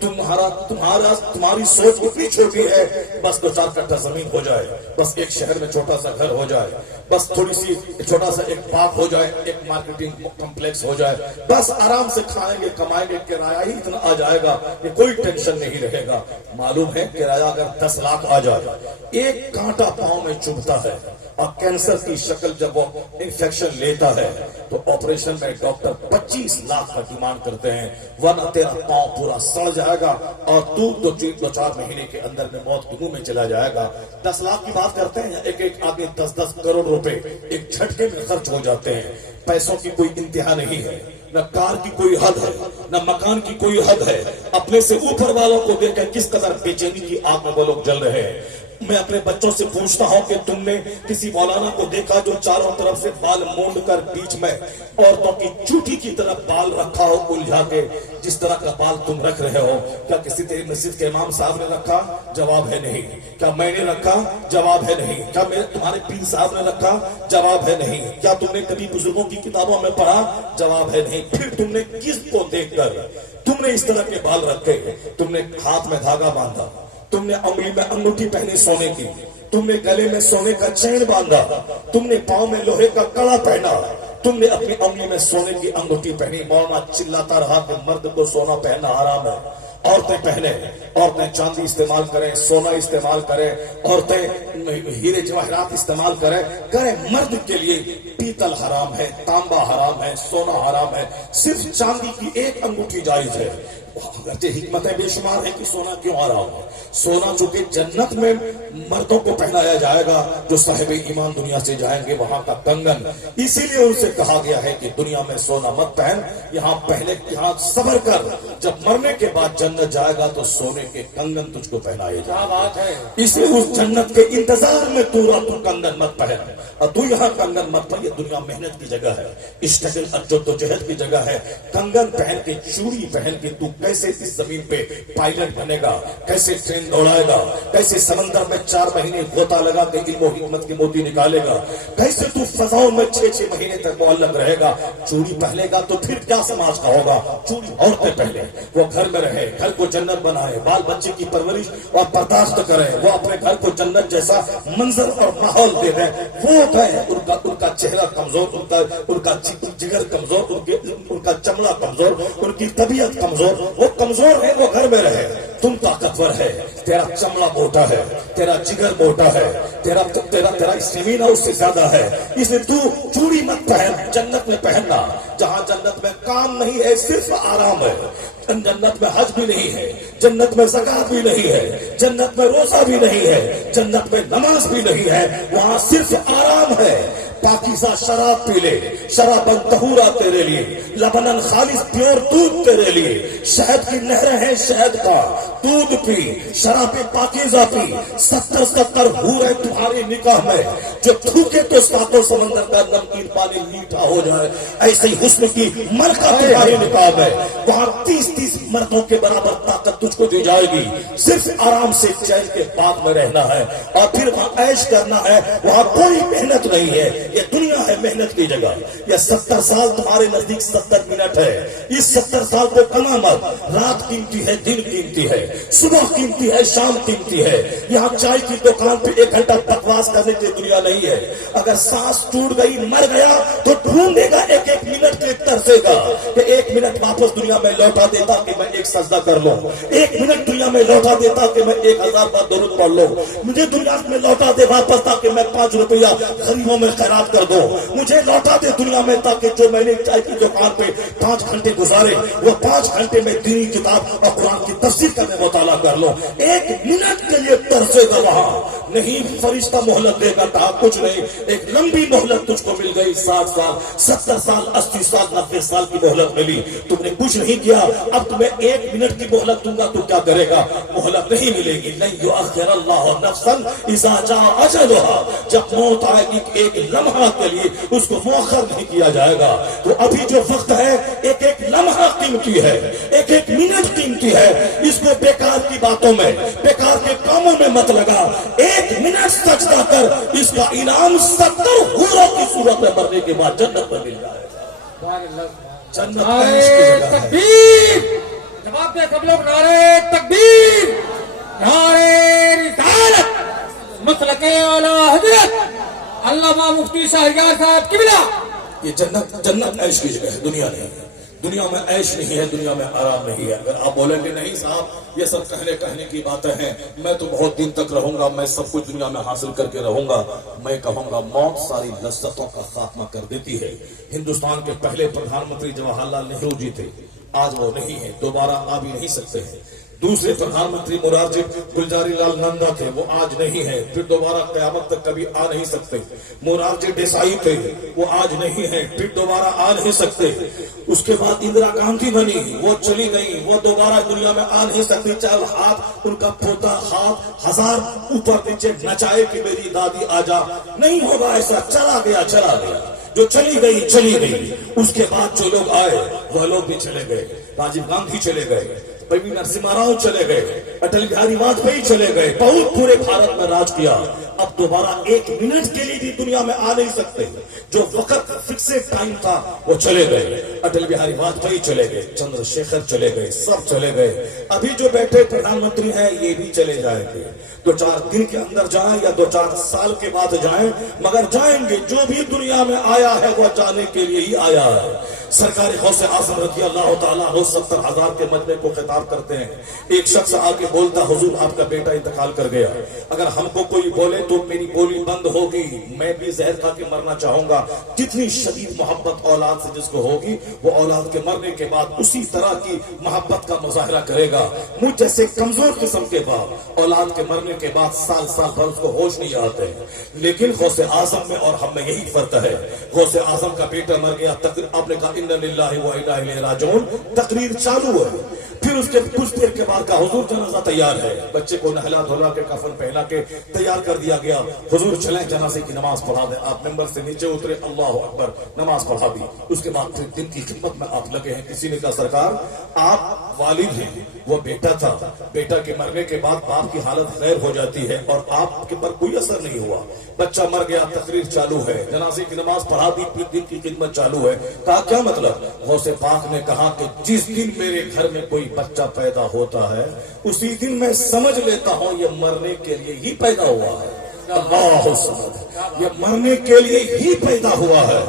تمہاری سوچ اتنی چھوٹی ہے، بس 2-4 کٹھا زمین ہو جائے، بس ایک شہر میں چھوٹا سا گھر ہو جائے، بس تھوڑی سی چھوٹا سا ایک پارک ہو جائے، ایک مارکیٹنگ کمپلیکس ہو جائے، بس آرام سے کھائیں گے کمائیں گے، کرایہ ہی اتنا آ جائے گا کہ کوئی ٹینشن نہیں رہے گا۔ معلوم ہے کرایہ اگر 10 لاکھ آ جائے، ایک کانٹا پاؤں میں چبھتا ہے، اور کینسر کی شکل جب وہ انفیکشن لیتا ہے تو آپریشن میں ڈاکٹر 25 لاکھ کا ڈیمانڈ کرتے ہیں، ورنہ تیرا پاؤں پورا سڑ جائے گا اور تو 2-4 مہینے کے اندر میں موت کے منہ میں چلا جائے گا۔ 10 لاکھ کی بات کرتے ہیں، ایک آدمی 10 کروڑ روپے ایک جھٹکے میں خرچ ہو جاتے ہیں۔ پیسوں کی کوئی انتہا نہیں ہے، نہ کار کی کوئی حد ہے، نہ مکان کی کوئی حد ہے۔ اپنے سے اوپر والوں کو دیکھ کر کس قدر بے چینی کی آگ میں وہ لوگ جل رہے ہیں۔ میں اپنے بچوں سے پوچھتا ہوں کہ تم نے کسی مولانا کو دیکھا جو چاروں طرف سے بال مونڈ کر بیچ میں عورتوں کی چوٹی کی طرف بال رکھا ہو الجھا کے، جس طرح کا بال تم رکھ رہے ہو؟ کیا کسی تیری مسجد کے امام صاحب نے رکھا؟ جواب ہے نہیں۔ کیا میں نے رکھا؟ جواب ہے نہیں۔ کیا تمہارے پیر صاحب نے رکھا؟ جواب ہے نہیں۔ کیا تم نے کبھی بزرگوں کی کتابوں میں پڑھا؟ جواب ہے نہیں۔ پھر تم نے کس کو دیکھ کر تم نے اس طرح کے بال رکھے؟ تم نے ہاتھ میں دھاگا باندھا، تم نے انگلی میں انگوٹھی پہنی سونے کی، تم نے گلے میں سونے کا چین باندھا، تم نے پاؤں میں لوہے کا کڑا پہنا، تم نے اپنی انگلی میں سونے کی انگوٹھی پہنی۔ مولانا چلاتا رہا کہ مرد کو سونا پہننا حرام ہے، عورتیں پہنے، عورتیں چاندی استعمال کریں، سونا استعمال کریں، عورتیں ہیرے جواہرات استعمال کریں، مرد کے لیے پیتل حرام ہے، تانبا حرام ہے، سونا حرام ہے، صرف چاندی کی ایک انگوٹھی جائز ہے۔ اگرچہ حکمتیں بے شمار ہیں کہ سونا کیوں حرام ہے۔ سونا چونکہ جنت میں مردوں کو پہنایا جائے گا جو صاحب ایمان دنیا سے جائیں گے، وہاں کا کنگن، اسی لیے ان سے کہا گیا ہے کہ دنیا میں سونا مت پہن، یہاں صبر کر، جب مرنے کے بعد جنت جائے گا تو سونے کے کنگن تجھ کو پہنائے جائے۔ اس لیے اس جنت کے انتظار میں تو کنگن مت پہن، اور تو یہاں کنگن مت پہن۔ یہ دنیا محنت کی جگہ ہے، اسٹرگل جدوجہد کی جگہ ہے۔ کنگن پہن کے، چوڑی پہن کے تو کیسے اس زمین پہ پائلٹ بنے گا، کیسے ٹرین دوڑائے گا، کیسے سمندر میں 4 مہینے غوطہ لگا کے علم و حکمت کے موتی نکالے گا، کیسے تو فضاؤں میں 6 مہینے تک معلق رہے گا۔ چوڑی پہنے گا تو پھر کیا سماج کا ہوگا؟ چوڑی عورتیں پہنے، وہ گھر میں رہے، گھر کو جنت بنائے، بال بچے کی پرورش اور برداشت کرے، وہ اپنے گھر کو جنت جیسا منظر اور ماحول دے دیں۔ وہ ہے ان کا چہرہ کمزور، ان کا جگر کمزور، ان کا چمڑا کمزور، ان کی طبیعت کمزور، وہ کمزور ہے، وہ گھر میں رہے۔ تم طاقتور ہے، تیرا چمڑا موٹا ہے، تیرا جگر موٹا ہے، تیرا اسٹیمینا اس سے زیادہ ہے، اس لیے تو چوڑی مت پہن۔ جنت میں پہننا، جہاں جنت میں کام نہیں ہے، صرف آرام ہے، جنت میں حج بھی نہیں ہے، جنت میں زکات بھی نہیں ہے، جنت میں روزہ بھی نہیں ہے، جنت میں نماز بھی نہیں ہے، وہاں صرف آرام ہے۔ پاکیزہ شراب پی لے، شراباً طہورا تیرے لیے، لبناً خالص پیور دودھ تیرے لیے، شہد کی نہریں ہیں شہد کا، دودھ پی، شراب پاکیزہ پی۔ 70 حوریں تمہاری نکاح میں، جو تھوکے تو ساتوں سمندر کا نمکین پانی میٹھا ہو جائے، ایسے ہی حسن کی ملکہ تمہاری نکاح میں، وہاں 30 مردوں کے برابر طاقت تجھ کو دی جائے گی۔ صرف آرام سے چین کے بعد میں رہنا ہے اور پھر وہاں عیش کرنا ہے، وہاں کوئی محنت نہیں ہے۔ یہ دنیا ہے محنت کی جگہ۔ یہ 70 سال تمہارے نزدیک 70 منٹ ہے، اس 70 سال کو کما مت۔ رات قیمتی ہے، دن قیمتی ہے، صبح قیمتی ہے، شام قیمتی ہے۔ یہاں چائے کی دکان پہ 1 گھنٹہ بکواس کرنے کی دنیا نہیں ہے۔ اگر سانس ٹوٹ گئی، مر گیا تو ڈھونڈے گا، ایک منٹ کے ترسے گا کہ 1 منٹ واپس دنیا میں لوٹا دیتا کہ میں ایک سجدہ کر لوں، 1 منٹ دنیا میں لوٹا دیتا کہ میں 1000 بار درود پڑھ لوں، مجھے دنیا میں لوٹا دے واپس تاکہ میں 5 روپیہ غریبوں میں خیرات کر دو، مجھے لوٹا دے دنیا میں تاکہ جو میں نے چائے کی دکان پہ 5 گھنٹے گزارے، وہ 5 گھنٹے میں دینی کتاب اور قرآن کی تفسیر کا میں مطالعہ کر لوں۔ 1 منٹ کے لیے ترسے گا وہاں نہیں فرشتہ مہلت دے گا کہا کچھ نہیں، ایک لمبی مہلت تجھ کو مل گئی، 60 سال 70 سال 80 سال 90 سال کی مہلت ملی، تم نے کچھ نہیں کیا، اب تمہیں 1 منٹ کی مہلت دوں گا تو کیا کرے گا؟ مہلت نہیں ملے گی. لن یؤخر اللہ نفسا اذا جاء اجلها، جب موت آئے گی ایک لمحہ کے لیے اس کو مؤخر نہیں کیا جائے گا. تو ابھی جو وقت ہے ایک ایک لمحہ قیمتی ہے، ایک ایک منٹ قیمتی ہے، اس کو بیکار کی باتوں میں بیکار کے کاموں میں مت لگا. 1 منٹ سجدہ کر، اس کا انعام 70 حوروں کی صورت میں مرنے کے بعد جنت میں مل جائے گا. جنت نعرے تکبیر، جواب دے سب لوگ، نعرے تکبیر، نعرے رسالت، مسلک اعلی حضرت علامہ مفتی شاہریار صاحب قبلہ. یہ جنت عیش کی جگہ ہے، دنیا نہیں ہے. دنیا میں عیش نہیں ہے، دنیا میں آرام نہیں ہے. اگر آپ بولیں گے نہیں صاحب یہ سب کہنے کی باتیں ہیں، میں تو بہت دن تک رہوں گا، میں سب کچھ دنیا میں حاصل کر کے رہوں گا، میں کہوں گا موت ساری لذتوں کا خاتمہ کر دیتی ہے. ہندوستان کے پہلے پردھان منتری جواہر لال نہرو جی تھے، آج وہ نہیں ہے، دوبارہ آ بھی نہیں سکتے ہیں. دوسرے پردھان منتری مورارجی گلزاری لال نندا تھے، وہ آج نہیں ہے، پھر دوبارہ قیامت تک کبھی آ نہیں سکتے. مورارجی دیسائی تھے، وہ آج نہیں ہے، پھر دوبارہ آ نہیں سکتے. اس کے بعد اندرا گاندھی بنی، وہ چلی گئی، وہ دوبارہ دنیا میں آ نہیں سکتی، چاہے ہاتھ ان کا پوتا ہاتھ 1000 اوپر نیچے نچائے کہ میری دادی آ جا، نہیں ہوگا ایسا. چلا گیا. جو چلی گئی. اس کے بعد جو لوگ آئے وہ لوگ بھی چلے گئے. راجیو گاندھی چلے گئے، پی نرسمہا راؤ چلے گئے، اٹل بہاری واجپئی چلے گئے، بہت پورے بھارت میں راج کیا. اب دوبارہ 1 منٹ کے لیے بھی دنیا میں آ نہیں سکتے. جو وقت فکسڈ ٹائم تھا وہ چلے گئے. اٹل بہاری واجپئی چلے گئے، چندر شیکھر چلے گئے، سب چلے گئے. ابھی جو بیٹھے پردھان منتری ہیں یہ بھی چلے جائیں گے. 2-4 دن کے اندر جائیں یا 2-4 سال کے بعد جائیں، مگر جائیں گے. جو بھی دنیا میں آیا ہے وہ جانے کے لیے ہی آیا ہے. سرکار غوث اعظم رضی اللہ تعالیٰ عنہ 70,000 کے مجمع کو خطاب کرتے ہیں. ایک شخص آ کے بولتا حضور آپ کا بیٹا انتقال کر گیا، اگر ہم کو کوئی بولے تو میری بولی بند ہوگی، میں بھی زہر کھا کے مرنا چاہوں گا. کتنی شدید محبت اولاد سے جس کو ہوگی وہ اولاد کے مرنے کے بعد اسی طرح کی محبت کا مظاہرہ کرے گا. مجھ جیسے کمزور قسم کے باپ اولاد کے مرنے کے بعد سال بھر اس کو ہوش نہیں آتے. لیکن غوث اعظم میں اور ہم میں یہی فرق ہے. غوث اعظم کا بیٹا مر گیا، آپ نے کہا انا للہ و انا الیہ راجعون، تقریر چالو ہے. پھر اس کے کچھ دیر کے بعد کہا حضور جنازہ تیار ہے. بچے کو نہلا دھلا کے کفن پہنا کے تیار کر دیا گیا. حضور چلیں جنازے کی نماز پڑھا دیں. آپ ممبر سے نیچے اترے، اللہ اکبر، نماز پڑھا دی. اس کے بعد پھر دن کی خدمت میں آپ لگے ہیں. کسی نے کہا سرکار آپ والد ہیں، وہ بیٹا تھا، بیٹا کے مرنے کے بعد باپ کی حالت غیر ہو جاتی ہے اور آپ کے پر کوئی اثر نہیں ہوا. بچہ مر گیا، تقریر چالو ہے، جنازے کی نماز پڑھا دی، پھر دن کی خدمت چالو ہے. کہا کیا مطلب؟ غوث پاک نے کہا کہ جس دن میرے گھر میں کوئی بچہ پیدا ہوتا ہے اسی دن میں سمجھ لیتا ہوں یہ مرنے کے لیے ہی پیدا ہوا ہے. اللہ سمجھ، یہ مرنے کے لیے ہی پیدا ہوا ہے.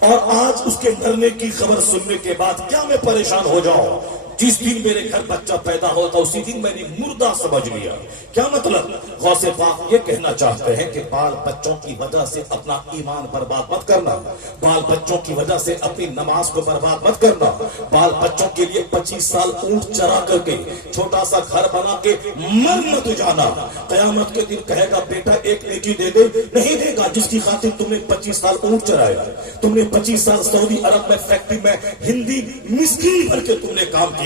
اور آج اس کے مرنے کی خبر سننے کے بعد کیا میں پریشان ہو جاؤں؟ جس دن میرے گھر بچہ پیدا ہوتا اسی دن میں نے مردہ سمجھ لیا. کیا مطلب؟ غوث پاک یہ کہنا چاہتے ہیں کہ بال بچوں کی وجہ سے اپنا ایمان برباد مت کرنا، بال بچوں کی وجہ سے اپنی نماز کو برباد مت کرنا. بال بچوں کے لیے 25 سال اونٹ چرا کر کے چھوٹا سا گھر بنا کے مر مت جانا. قیامت کے دن کہے گا بیٹا ایک نیکی دے دے، نہیں دے گا. جس کی خاطر تم نے 25 سال اونٹ چرایا، تم نے 25 سال سعودی عرب میں فیکٹری میں ہندی مسکین بھر کے تم نے کام کیا.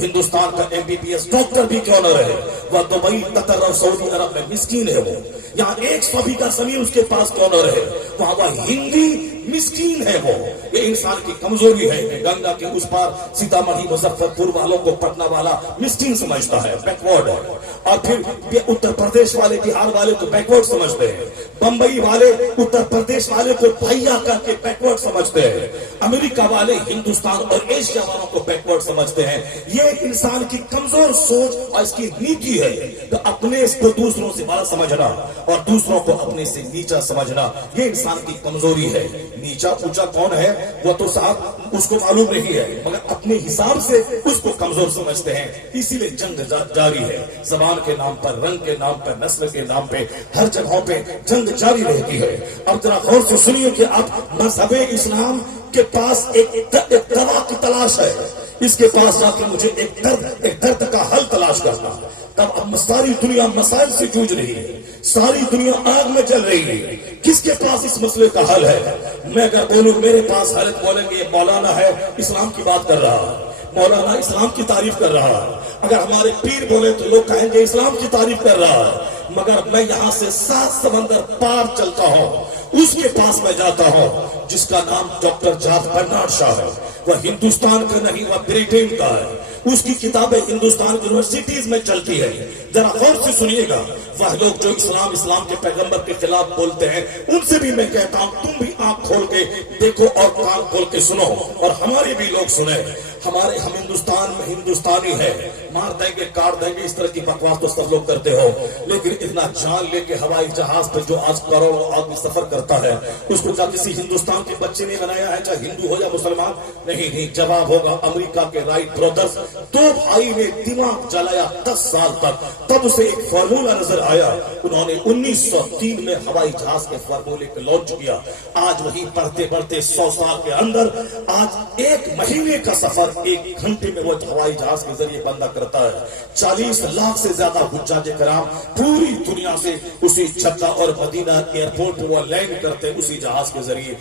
ہندوستان کا MBBS ڈاکٹر بھی کیوں نہ رہے، وہ دبئی قطر اور سعودی عرب میں مسکین ہے. وہ یہاں 100 بیگھہ زمین اس کے پاس کیوں نہ رہے، وہاں وہ ہندی مسکین ہے. وہ یہ انسان کی کمزوری ہے کہ گنگا کے اس پار سیتامڑھی مظفر پور والوں کو پٹنہ والا مسکین سمجھتا ہے، بیکورڈ ہے. اور پھر اتر پردیش والے بہار والے کو بیکورڈ سمجھتے ہیں، بمبئی والے اتر پردیش والے کو بھیا کر کے بیکورڈ سمجھتے ہیں، امریکہ والے ہندوستان اور ایشیا والوں کو بیکورڈ سمجھتے ہیں. یہ انسان کی کمزور سوچ اور اس کی نیکی ہے. تو اپنے اس کو دوسروں سے بڑا سمجھنا اور دوسروں کو اپنے سے نیچا سمجھنا یہ انسان کی کمزوری ہے. نیچا اونچا کون ہے وہ تو صاحب اس کو معلوم نہیں ہے، مگر اپنے حساب سے اس کو کمزور سمجھتے ہیں. اسی لیے جنگ جاری ہے، زبان کے نام پر، رنگ کے نام پر، نسل کے نام پہ، ہر جگہوں پہ جنگ جاری رہتی ہے. اب ذرا غور سے سنیے کہ اب مذہب اسلام کے پاس ایک دوا کی تلاش ہے. اس کے پاس جا کے مجھے ایک درد کا حل تلاش کرنا. تب اب ساری دنیا مسائل سے جوجھ رہی ہے, ساری دنیا آگ میں جل رہی ہے, کس کے پاس اس مسئلے کا حل ہے؟ میں اگر بولوں میرے پاس حل, بولیں گے یہ مولانا ہے اسلام کی بات کر رہا ہے, مولانا اسلام کی تعریف کر رہا ہے. اگر ہمارے پیر بولے تو لوگ کہیں گے اسلام کی تعریف کر رہا ہے. مگر میں یہاں سے 7 سمندر پار چلتا ہوں, اس کے پاس میں جاتا ہوں جس کا نام ڈاکٹر جارج برنارڈ شاہ ہے. وہ ہندوستان کا نہیں, وہ بریٹن کا ہے. اس کی کتابیں ہندوستان کی یونیورسٹیز میں چلتی ہے. ذرا غور سے سنیے گا. وہ لوگ جو اسلام کے پیغمبر کے خلاف بولتے ہیں, ان سے بھی میں کہتا ہوں تم بھی آنکھ کھول کے دیکھو اور کان کھول کے سنو, اور ہمارے بھی لوگ سنیں. ہم ہندوستان میں ہندوستانی ہے, مار دیں گے کاٹ دیں گے اس طرح کی بکواس تو سب لوگ کرتے ہو, لیکن اتنا جان لے کے ہوائی جہاز پہ جو آج کروڑوں آدمی سفر کرتا ہے, اس کو کیا کسی ہندوستان کے بچے نے بنایا ہے, چاہے ہندو ہو یا مسلمان؟ نہیں. جواب ہوگا امریکہ کے رائٹ برادرز, 2 بھائی نے دماغ جلایا 10 سال تک, تب اسے ایک فارمولا نظر آیا. انہوں نے 1903 میں ہوائی جہاز کے فارمولے کو لانچ کیا. آج وہی بڑھتے بڑھتے 100 سال کے اندر آج 1 مہینے کا سفر 1 گھنٹے میں وہ ہوائی جہاز کے ذریعے بندہ کرتا ہے. 40 لاکھ سے زیادہ حجاج کرام پوری دنیا سے اسی جدہ اور مدینہ ایئرپورٹ وہ لینڈ کرتے ہیں اسی جہاز کے ذریعے.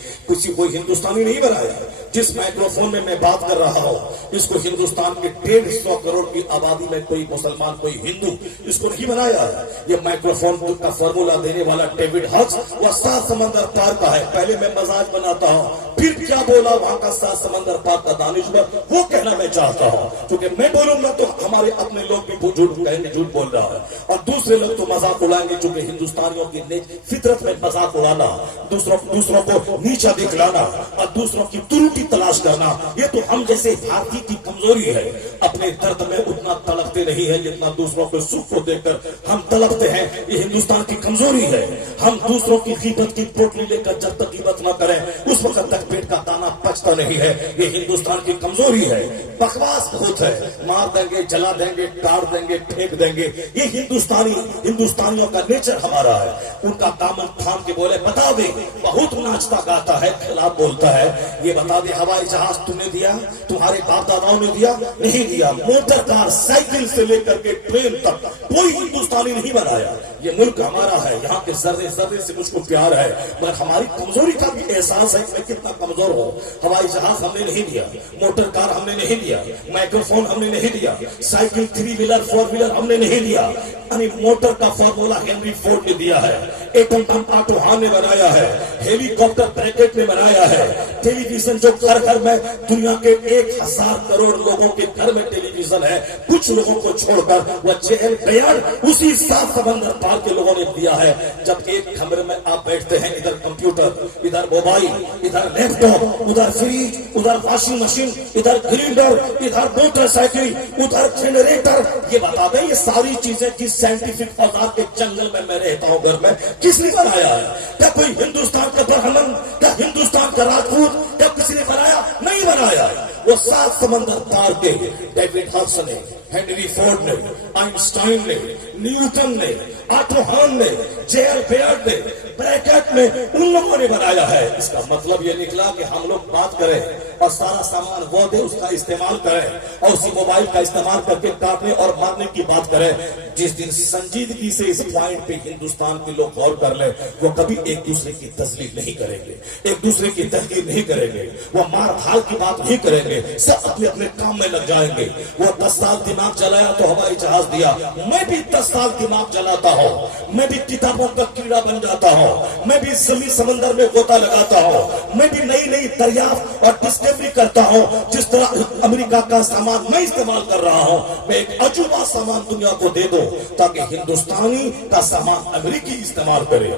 کوئی ہندوستانی نہیں بنایا. جس مائکروفون میں بات کر رہا ہوں, اس کو ہندوستان کے 150 کروڑ کی آبادی میں کوئی مسلمان کوئی ہندو اس کو نہیں بنایا. یہ مائکروفون کا فارمولا دینے والا ڈیوڈ ہکس, وہ 7 سمندر پار کا ہے. پہلے میں مزاج بناتا ہوں, پھر کیا بولا وہاں کا 7 سمندر پار کا دانشور, وہ کہنا میں چاہتا ہوں. کیونکہ میں بولوں گا تو ہمارے اپنے لوگ بھی جھوٹ کہیں گے, جھوٹ بول رہا ہے, اور دوسرے لوگ تو مذاق اڑائیں گے. چونکہ ہندوستانیوں کی فطرت میں مذاق اڑانا, دوسروں کو نیچا دکھلانا اور دوسروں کی ترٹی تلاش کرنا, یہ تو ہم جیسے بھارتی کی کمزوری ہے. اپنے درد میں اتنا تڑپتے نہیں ہے جتنا دوسروں کے سکھ کو دیکھ کر ہم تڑپتے ہیں. یہ ہندوستان کی کمزوری ہے. ہم دوسروں کی غیبت کی پوٹلی لے کر جب تک غیبت نہ کریں اس وقت تک پیٹ کا دانا پچتا نہیں ہے. یہ ہندوستان کی کمزوری ہے. بکواس بہت ہے, مار دیں گے, جلا دیں گے, کاٹ دیں گے, پھینک دیں گے. یہ ہندوستانیوں کا نیچر ہمارا ہے. ان کا دامن تھام کے بولے بتا دے, بہت ناچتا گاتا ہے, خلاف بولتا ہے. یہ بتا دے ہوائی جہاز تم نے دیا, تمہارے باپ داداؤں نے دیا؟ نہیں دیا. موٹر کار سائیکل سے لے کر کے ٹرین تک کوئی ہندوستانی نہیں بنایا. یہ ملک ہمارا ہے, یہاں کے ذرے ذرے سے مجھ کو پیار ہے, مگر ہماری کمزوری کا بھی احساس ہے کہ میں کتنا کمزور ہوں. ہوائی جہاز ہم نے نہیں دیا, موٹر کار ہم نے نہیں دیا, مائکروفون ہم نے نہیں دیا, سائیکل 3 ویلر 4 ویلر ہم نے نہیں دیا. یعنی موٹر کا فارمولا ہنری فورڈ نے دیا ہے, ایٹم بم آٹو ہان نے بنایا ہے, ہیلی کاپٹر بریکٹ نے بنایا ہے, ٹیلی ویژن جو گھر میں دنیا کے 1000 کروڑ لوگوں کے گھر میں ٹیلی ویژن ہے, کچھ لوگوں کو چھوڑ کر وہ جیل بیان اسی 7 سمندر پار کے لوگوں نے دیا ہے. جب ایک کمرے میں آپ بیٹھتے ہیں, ادھر کمپیوٹر, ادھر موبائل, ادھر لیپ ٹاپ, ادھر فریج, ادھر واشنگ مشین, ادھر گرینڈر, ادھر موٹر سائیکل, ادھر جنریٹر. یہ بتا دیں یہ ساری چیزیں کس سائنٹیفک اوزار کے جنگل میں رہتا ہوں گھر میں, کس نے بنایا ہے؟ کیا کوئی ہندوستان کا برہمن, کیا ہندوستان کا راجپوت, کیا کسی نے بنایا؟ نہیں بنایا. وہ 7 سمندر پار کے ڈیوڈ ہکس نے, ہنری فورڈ نے, آئنسٹائن نے, نیوٹن نے, آٹو ہان نے, جیل بیئرڈ نے, بریکٹ نے, ان لوگوں نے بنایا ہے. اس کا مطلب یہ نکلا کہ ہم لوگ بات کریں اور سارا سامان وہ دے اس کا استعمال کریں, اور اسی موبائل کا استعمال کر کے کاٹنے اور مارنے کی بات کریں. جس دن سنجیدگی سے اس پوائنٹ پہ ہندوستان کے لوگ غور کر لیں, وہ کبھی ایک دوسرے کی تذلیل نہیں کریں گے, ایک دوسرے کی تحقیر نہیں کریں گے, وہ مار بھال کی بات نہیں کریں گے, سب اپنے اپنے کام میں لگ جائیں گے. وہ 10 سال دماغ جلایا تو ہوائی جہاز دیا, میں بھی 10 سال دماغ جلاتا ہوں, میں بھی کتابوں کا کیڑا بن جاتا ہوں, میں بھی زمین سمندر میں غوطہ لگاتا ہوں, میں بھی نئی نئی دریافت اور ڈسکوری کرتا ہوں. جس طرح امریکہ کا سامان میں استعمال کر رہا ہوں, میں ایک عجوبہ سامان دنیا کو دے دو تاکہ ہندوستانی کا سامان امریکی استعمال کرے,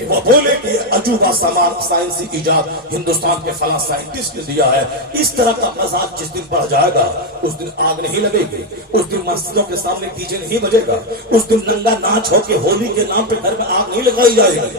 وہ بولے کہ یہ عجوبہ سامان سائنسی ایجاد ہندوستان کے فلاں سائنٹسٹ نے دیا ہے. اس طرح کا مزاج جس دن بڑھ جائے گا اس دن آگ نہیں لگے گی, اس دن مسجدوں کے سامنے ڈی جے نہیں بجے گا, اس دن ننگا ناچ ہو کے ہولی کے نام پہ گھر میں آگ نہیں لگائی جائے گی,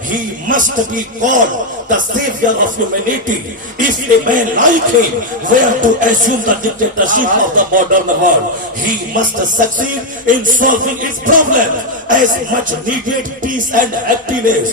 he must be called the savior of humanity. If a man like him were to assume the dictatorship of the modern world, he must succeed in solving its problem as much needed peace and happiness.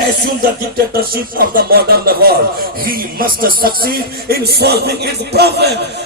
assume the dictatorship of the modern world, he must succeed in solving its problem.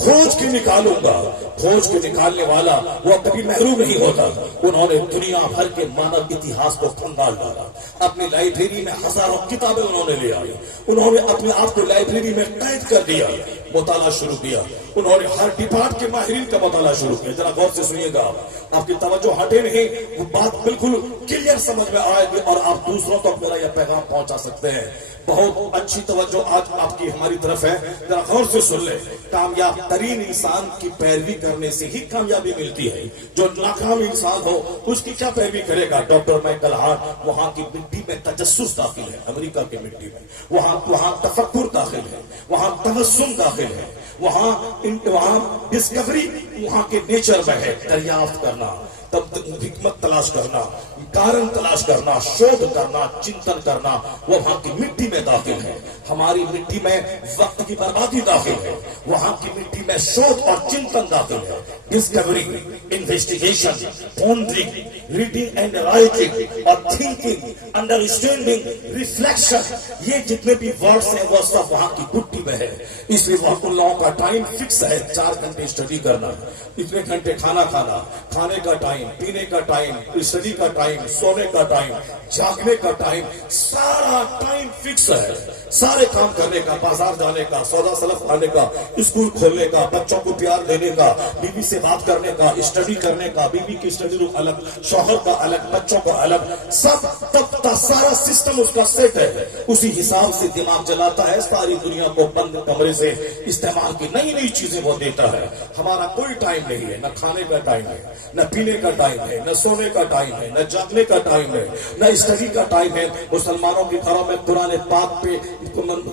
کھوج کے نکالوں گا. کھوج کے نکالنے والا وہ کبھی محروم نہیں ہوتا. انہوں نے دنیا بھر کے مانو اتہاس کو کھنگال ڈالا. اپنی لائبریری میں ہزاروں کتابیں انہوں نے لے آئی. انہوں نے اپنے آپ کو لائبریری میں قید کر دیا, مطالعہ شروع کیا. انہوں نے ہر ڈپارٹ کے ماہرین کا مطالعہ شروع کیا. ذرا غور سے سنیے گا, آپ کی توجہ ہٹے نہیں, وہ بات بالکل کلیئر سمجھ میں آئے گی اور آپ دوسروں تک میرا یہ پیغام پہنچا سکتے ہیں. بہت اچھی توجہ آج آپ کی ہماری طرف ہے, ذرا غور سے سن لیں. کامیاب ترین انسان کی پیروی کرنے سے ہی کامیابی ملتی ہے. جو ناکام انسان ہو اس کی کیا پیروی کرے گا؟ ڈاکٹر مائیکل ہارٹ, وہاں کی مٹی میں تجسس داخل ہے, امریکہ کی مٹی میں. وہاں تفکر داخل ہے, وہاں تبسم داخل ہے, وہاں ڈسکوری وہاں کے نیچر میں ہے. دریافت کرنا, تب حکمت تلاش کرنا, کارن تلاش کرنا, شودھ کرنا, چنتن کرنا, وہ وہاں کی مٹی میں داخل ہے. ہماری مٹی میں وقت کی بربادی داخل ہے, وہاں کی مٹی میں شودھ اور چنتن داخل ہے. Discovery, investigation, pondering, reading and writing اور تھنکنگ, انڈرسٹینڈنگ, ریفلیکشن, یہ جتنے بھی ورڈز ہیں وہ سب وہاں کی مٹی میں ہے. اس لیے وہاں ان لوگوں کا ٹائم فکس ہے, 4 گھنٹے اسٹڈی کرنا, اتنے گھنٹے کھانا کھانا, کھانے کا ٹائم, پینے کا ٹائم, اسٹڈی کا ٹائم, سونے کا ٹائم, جاگنے کا ٹائم, سارا ٹائم فکس ہے. سارے کام کرنے کا, بازار جانے کا, سودا سلف کھانے کا, اسکول کھولنے کا, بچوں کو پیار دینے کا, بیوی سے بات کرنے کا, اسٹڈی کرنے کا, بیوی کی اسٹڈی روم الگ, شوہر کا الگ, بچوں کا الگ, سب تب سارا سسٹم اس کا سیٹ ہے. اسی حساب سے دماغ جلاتا ہے, ساری دنیا کو بند کمرے سے استعمال کی نئی نئی چیزیں وہ دیتا ہے. ہمارا کوئی ٹائم نہیں ہے, نہ کھانے کا ٹائم ہے, نہ پینے کا ٹائم ہے, نہ سونے کا ٹائم ہے, نہ جاگنے کا ٹائم ہے, نہ اسٹڈی کا ٹائم ہے. مسلمانوں کے گھروں میں قرآن پاک پہ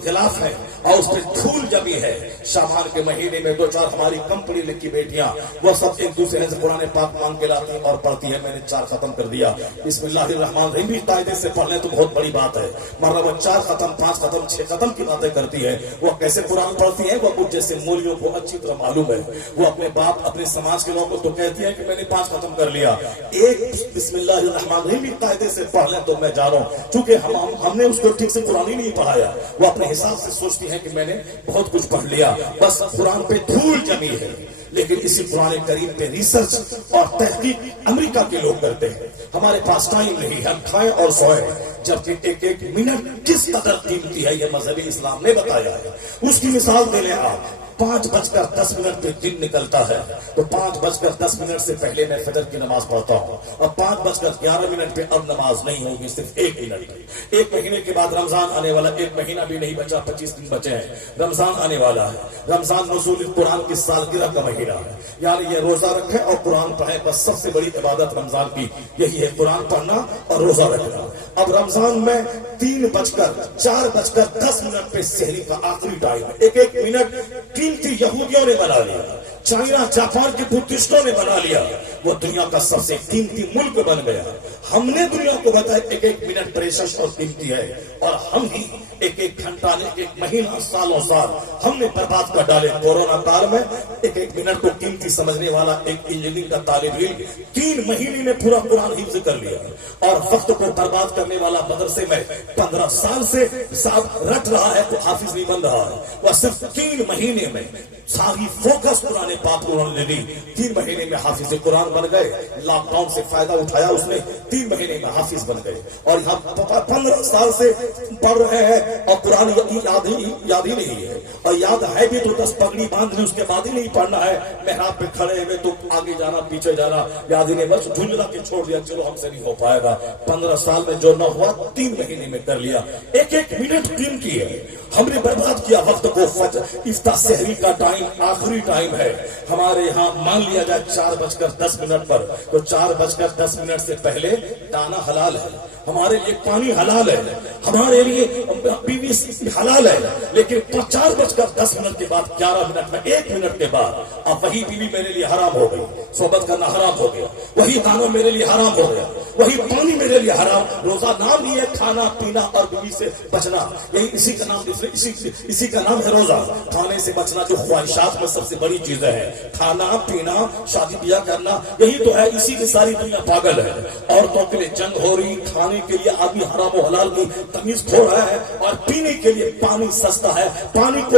خلاف ہے اور اس پہ دھول جمی ہے. شعبان کے مہینے میں 2-4 ہماری کمپنی کی بیٹیاں وہ سب ایک دوسرے سے قرآن پاک مانگ کے لاتی اور پڑھتی ہے. میں نے 4 ختم کر دیا. بسم اللہ الرحمن الرحیم بھی قاعدے سے پڑھ لیں تو بہت بڑی بات ہے. ورنہ وہ 4 ختم, 5 ختم, 6 ختم کی باتیں کرتی ہے. وہ کیسے قرآن پڑھتی ہے؟ وہ کچھ جیسے مولیوں کو اچھی طرح معلوم ہے. وہ اپنے باپ, اپنے سماج کے لوگوں کو تو کہتی ہے کہ میں نے 5 ختم کر لیا. ایک بسم اللہ الرحمن الرحیم بھی قاعدے سے پڑھ لیں تو میں جانوں, چونکہ ہم نے اس کو ٹھیک سے قرآن ہی نہیں پڑھایا. وہ اپنے حساب سے سوچتی ہے کہ میں نے بہت کچھ پڑھ لیا, بس قرآن پہ دھول جمی ہے. لیکن اسی قرآن کریم پہ ریسرچ اور تحقیق امریکہ کے لوگ کرتے ہیں. ہمارے پاس ٹائم نہیں ہے, ہم کھائیں اور سوئیں, جبکہ ایک منٹ کس قدر قیمتی ہے یہ مذہبی اسلام نے بتایا ہے. اس کی مثال دے لیں آپ. 5:10 پہ دن نکلتا ہے تو 5:10 سے پہلے میں فجر کی نماز پڑھتا ہوں, اور 5:11 پہ اب نماز نہیں ہوگی, صرف 1 منٹ. 1 مہینے کے بعد رمضان آنے والا, 1 مہینہ بھی نہیں بچا, 25 دن بچے ہیں. رمضان آنے والا ہے. رمضان نزول قرآن کی سالگرہ کا مہینہ ہے, یعنی یہ روزہ رکھیں اور قرآن پڑھیں. بس سب سے بڑی عبادت رمضان کی یہی ہے, قرآن پڑھنا اور روزہ رکھنا. اب رمضان میں 4:10 پہ سحری کا آخری ٹائم ہے. ایک منٹ قیمتی یہودیوں نے بنا لیا, چائنا جاپان کے بدھسٹوں نے بنا لیا. وہ دنیا کا سب سے قیمتی ملک بن گیا. ہم نے دنیا کو بتایا ایک منٹ پریشش اور قیمتی ہے, اور ہم ہی ایک گھنٹہ, ایک مہینہ, سالوں سال ہم نے برباد کر ڈالے. کورونا کال میں ایک منٹ کو قیمتی سمجھنے والا ایک انجینئرنگ کا طالب علم 3 مہینے میں پورا قرآن حفظ کر لیا, اور وقت کو برباد کرنے والا مدرسے میں 15 سال سے صاحب رٹ رہا ہے تو حافظ نہیں بن رہا ہے. وہ صرف 3 مہینے میں ساری فوکس قرآن پاک قرآن نے دی. 3 مہینے میں حافظ قرآن بن گئے. لاک ڈاؤن سے فائدہ اٹھایا اس نے, 3 مہینے میں حافظ بن گئے. اور یہاں 15 سال سے پڑھ رہے ہیں اور قرآن یاد ہی نہیں ہے, اور یاد ہے بھی تو 10 پگڑی باندھ لی, اس کے بعد ہی نہیں پڑھنا ہے. محراب پہ کھڑے ہوئے تو آگے جانا پیچھے جانا یاد ہی نہیں, بس جھنجلا کے چھوڑ دیا, چلو ہم سے نہیں ہو پائے گا. 15 سال میں جو نہ ہوا 3 مہینے میں کر لیا. ایک منٹ قیمتی ہے. ہم نے برباد کیا وقت کو. افطار سحری کا ٹائم آخری ٹائم ہے. ہمارے یہاں مان لیا جائے 4:10 پر, تو 4:10 سے پہلے دانا حلال ہے, ہمارے لیے پانی حلال ہے, ہمارے لیے بیوی حلال ہے. لیکن 4:10 کے بعد 11 منٹ میں 1 منٹ کے بعد اب وہی بیوی میرے لیے حرام ہو گئی, صحبت کرنا حرام ہو گیا, وہی دانا میرے لیے حرام ہو گیا, وہی پانی میرے لیے حرام. روزہ نام ہی ہے کھانا پینا اور بیوی سے بچنا, یہی اسی کا نام اسی کا نام ہے روزہ. کھانے سے بچنا جو خواہشات میں سب سے بڑی چیزیں ہیں, کھانا پینا, شادی بیاہ کرنا, یہی تو ہے. اسی کی ساری دنیا پاگل ہے. عورتوں کے لیے جنگ ہو رہی, کھانے کے لیے آدمی حرام و حلال کی تمیز کھو رہا ہے, اور پینے کے لیے پانی سستا ہے. پانی کو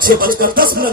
6:10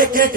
1-1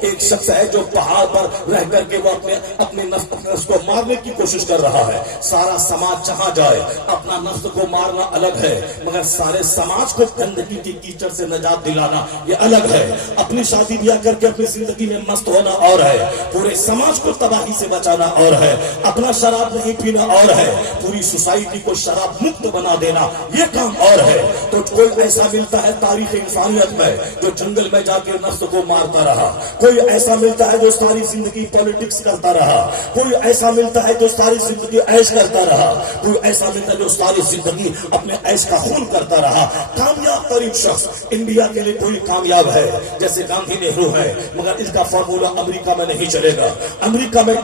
ایک شخص ہے جو پہاڑ پر رہ کر کے وہ اپنے نفس کو مارنے کی کوشش کر رہا ہے. سارا سماج جہاں جائے اپنا نفس کو مارنا الگ ہے، مگر سارے سماج کو گندگی کی کیچڑ سے نجات دلانا یہ الگ ہے. اپنی شادی بیاہ کر کے اپنی زندگی میں مست ہونا اور ہے، پورے سماج کو تباہی سے بچانا اور ہے. اپنا شراب نہیں پینا اور ہے، پوری سوسائٹی کو شراب مکت بنا دینا یہ کام اور ہے. تو کوئی ایسا ملتا ہے تاریخ انسانیت میں جو جنگل میں جا کے نفس کو مارتا رہا، کوئی ایسا ملتا ہے جو ساری زندگی پالیٹکس کرتا رہا، کوئی ایسا ملتا ہے جو ساری زندگی عیش کرتا رہا، کوئی ایسا ملتا ہے جو ساری زندگی اپنے عیش کا خون کرتا رہا. کامیاب ترین شخص انڈیا کے لیے کوئی کامیاب ہے جیسے گاندھی نہرو ہے، مگر اس کا فارمولا امریکہ میں نہیں چلے گا. امریکہ میں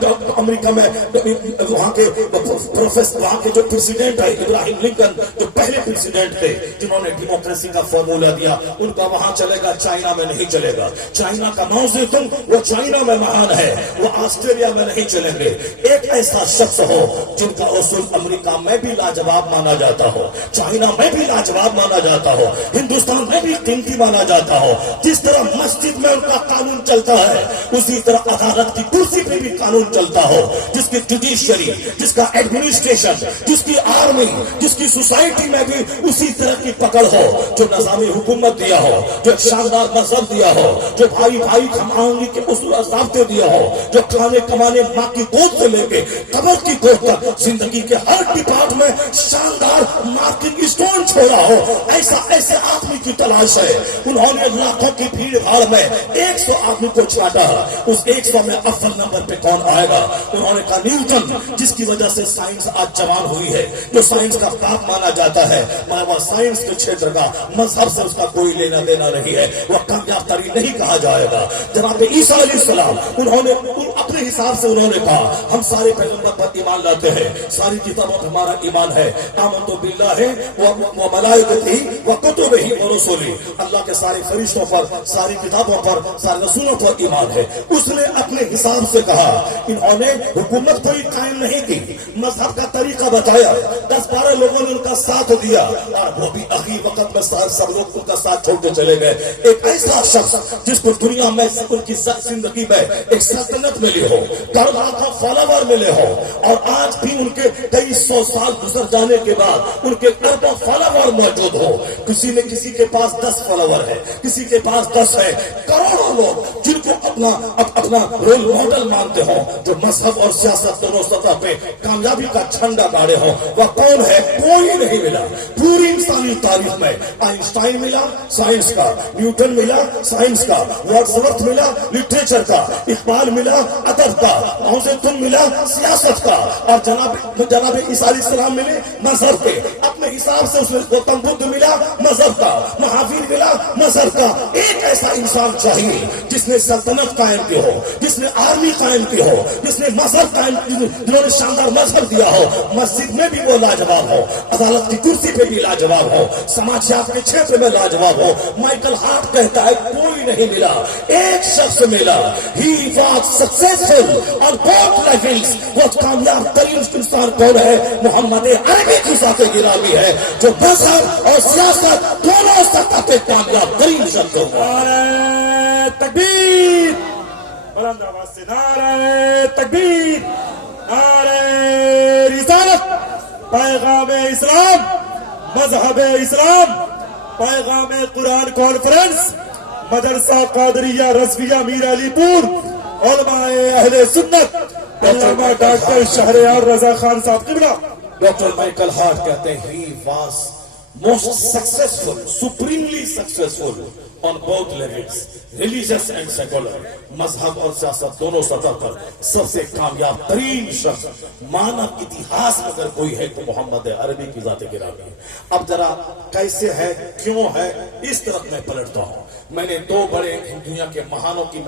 وہاں کے پروفیسر، وہاں کے جو پریزیڈنٹ ہے ابراہیم لنکن، جو پہلے پریزیڈنٹ تھے جنہوں نے ڈیموکریسی کا فارمولا دیا، ان کا وہاں چلے گا، چائنا میں نہیں چلے گا. چائنا کا موزے تم وہ چائنا میں مہان ہے، وہ آسٹریلیا میں نہیں چلیں گے. ایک ایسا شخص ہو جن کا اصول امریکہ میں بھی لاجواب مانا جاتا ہو، چائنا میں بھی لاجواب مانا جاتا ہو، ہندوستان میں بھی قیمتی مانا جاتا ہو. جس طرح مسجد میں ان کا قانون چلتا ہے اسی طرح عدالت کی کرسی پہ بھی قانون چلتا ہو. جس کی جوڈیشری، جس کا ایڈمنسٹریشن، جس کی آرمی، جس کی سوسائٹی میں بھی اسی طرح کی پکڑ ہو. جو نظام حکومت دیا ہو، جو ایک شاندار مذہب دیا ہو، جو بھائی بھائی ہم آہنگی کے اصول ضابطے دیا ہو، جو کھانے کمانے ماں کی گود سے لے کے قبر کی گود تک زندگی کے ہر ڈپارٹ میں شاندار مارکنگ اسٹون چھوڑا ہو، ایسے آدمی کی تلاش ہے. انہوں نے لاکھوں کی بھیڑ بھاڑ میں 100 آدمی کو چھانٹا. اس 100 میں اول نمبر پہ کون آئے گا؟ انہوں نے کہا نیوٹن، جس کی وجہ سے سائنس آج جوان ہوئی ہے، جو سائنس کا باپ مانا جاتا ہے، مگر وہ سائنس کے چھیتر کا مذہب سے اس کا کوئی لینا دینا نہیں ہے، وہ کامیاب ترین نہیں کہا جائے گا. جناب عیسیٰ علیہ السلام، انہوں نے اپنے حساب سے انہوں نے کہا ہم سارے پیغمبر پر ایمان لاتے ہیں، ساری کتابوں پر ہمارا ایمان ہے. آمنت باللہ و ملائکتہ و کتبہ و رسلہ، اللہ کے سارے فرشتوں پر، ساری کتابوں پر، سارے رسولوں پر ایمان ہے. اس نے اپنے حساب سے کہا. انہوں نے حکومت کوئی قائم نہیں کی، مذہب کا طریقہ بتایا، 10-12 لوگوں نے ان کا ساتھ دیا اور وہ بھی آخری وقت میں سب لوگ ان کا ساتھ چھوڑ کے چلے گئے. ایک ایسا شخص جس کو دنیا میں ان کی زندگی میں ایک سلطنت ملی ہو، کروڑوں کا فالوور ملے ہو، اور آج بھی ان کے کئی 100 سال گزر جانے کے بعد ان کے اربوں فالوور موجود ہو. کسی نے کسی کے پاس 10 فالوور ہے، کسی کے پاس 10 ہے. کروڑوں لوگ جن کو اپنا رول ماڈل مانتے ہوں، جو مذہب اور سیاست دونوں سطح پہ کامیابی کا جھنڈا گاڑے ہوں، وہ کون ہے؟ کوئی نہیں ملا. پوری انسانی تاریخ میں آئنسٹائن ملا سائنس کا، نیوٹن ملا سائنس کا، ورڈسورتھ ملا لٹریچر کا، اقبال ملا ادب کا، موزے ملا سیاست کا، اور جناب عیسیٰ علیہ السلام ملے مذہب کے. اپنے حساب سے اس میں گوتم بدھ ملا مذہب کا، مہاویر ملا مذہب کا. ایک ایسا انسان چاہیے جس نے سلطنت قائم کی ہو، جس نے آرمی قائم کی ہو، جس نے مذہب قائم کی، جنہوں نے شاندار مذہب دیا ہو. مسجد میں بھی وہ لاجواب ہو، عدالت کی کرسی پہ بھی لاجواب ہو، سماجیات کے چھیتر میں لاجواب ہو. مائیکل ہارٹ کہتا ہے کوئی نہیں ملا، ایک شخص ملا. He was successful on both levels. وہ کامیاب ترین انسان کون ہے؟ محمد عربی کی ذات گرامی ہے، جو مذہب اور سیاست دونوں سطح پہ کامیاب ترین شخص ہوگا. نعرہ تکبیر، بلند آواز سے نعرہ تکبیر، نعرہ رسالت، پیغام اسلام، مذہب اسلام، پیغام قرآن کانفرنس، مدرسہ قادریہ رضویہ میر علی پور، علماء اہل سنت، علامہ ڈاکٹر شہریار رضا خان صاحب قبلہ. ڈاکٹر مائیکل ہارٹ کہتے ہیں he was most successful, supremely successful on both levels, religious and secular. مذہب اور سیاست دونوں سطح پر سب سے کامیاب ترین شخص مانو اتہاس میں اگر کوئی ہے تو محمد عربی کی ذات گرامی. اب ذرا کیسے ہے، کیوں ہے، اس طرف میں پلٹتا ہوں. میں نے 2 بڑے دنیا کے مہانوں کی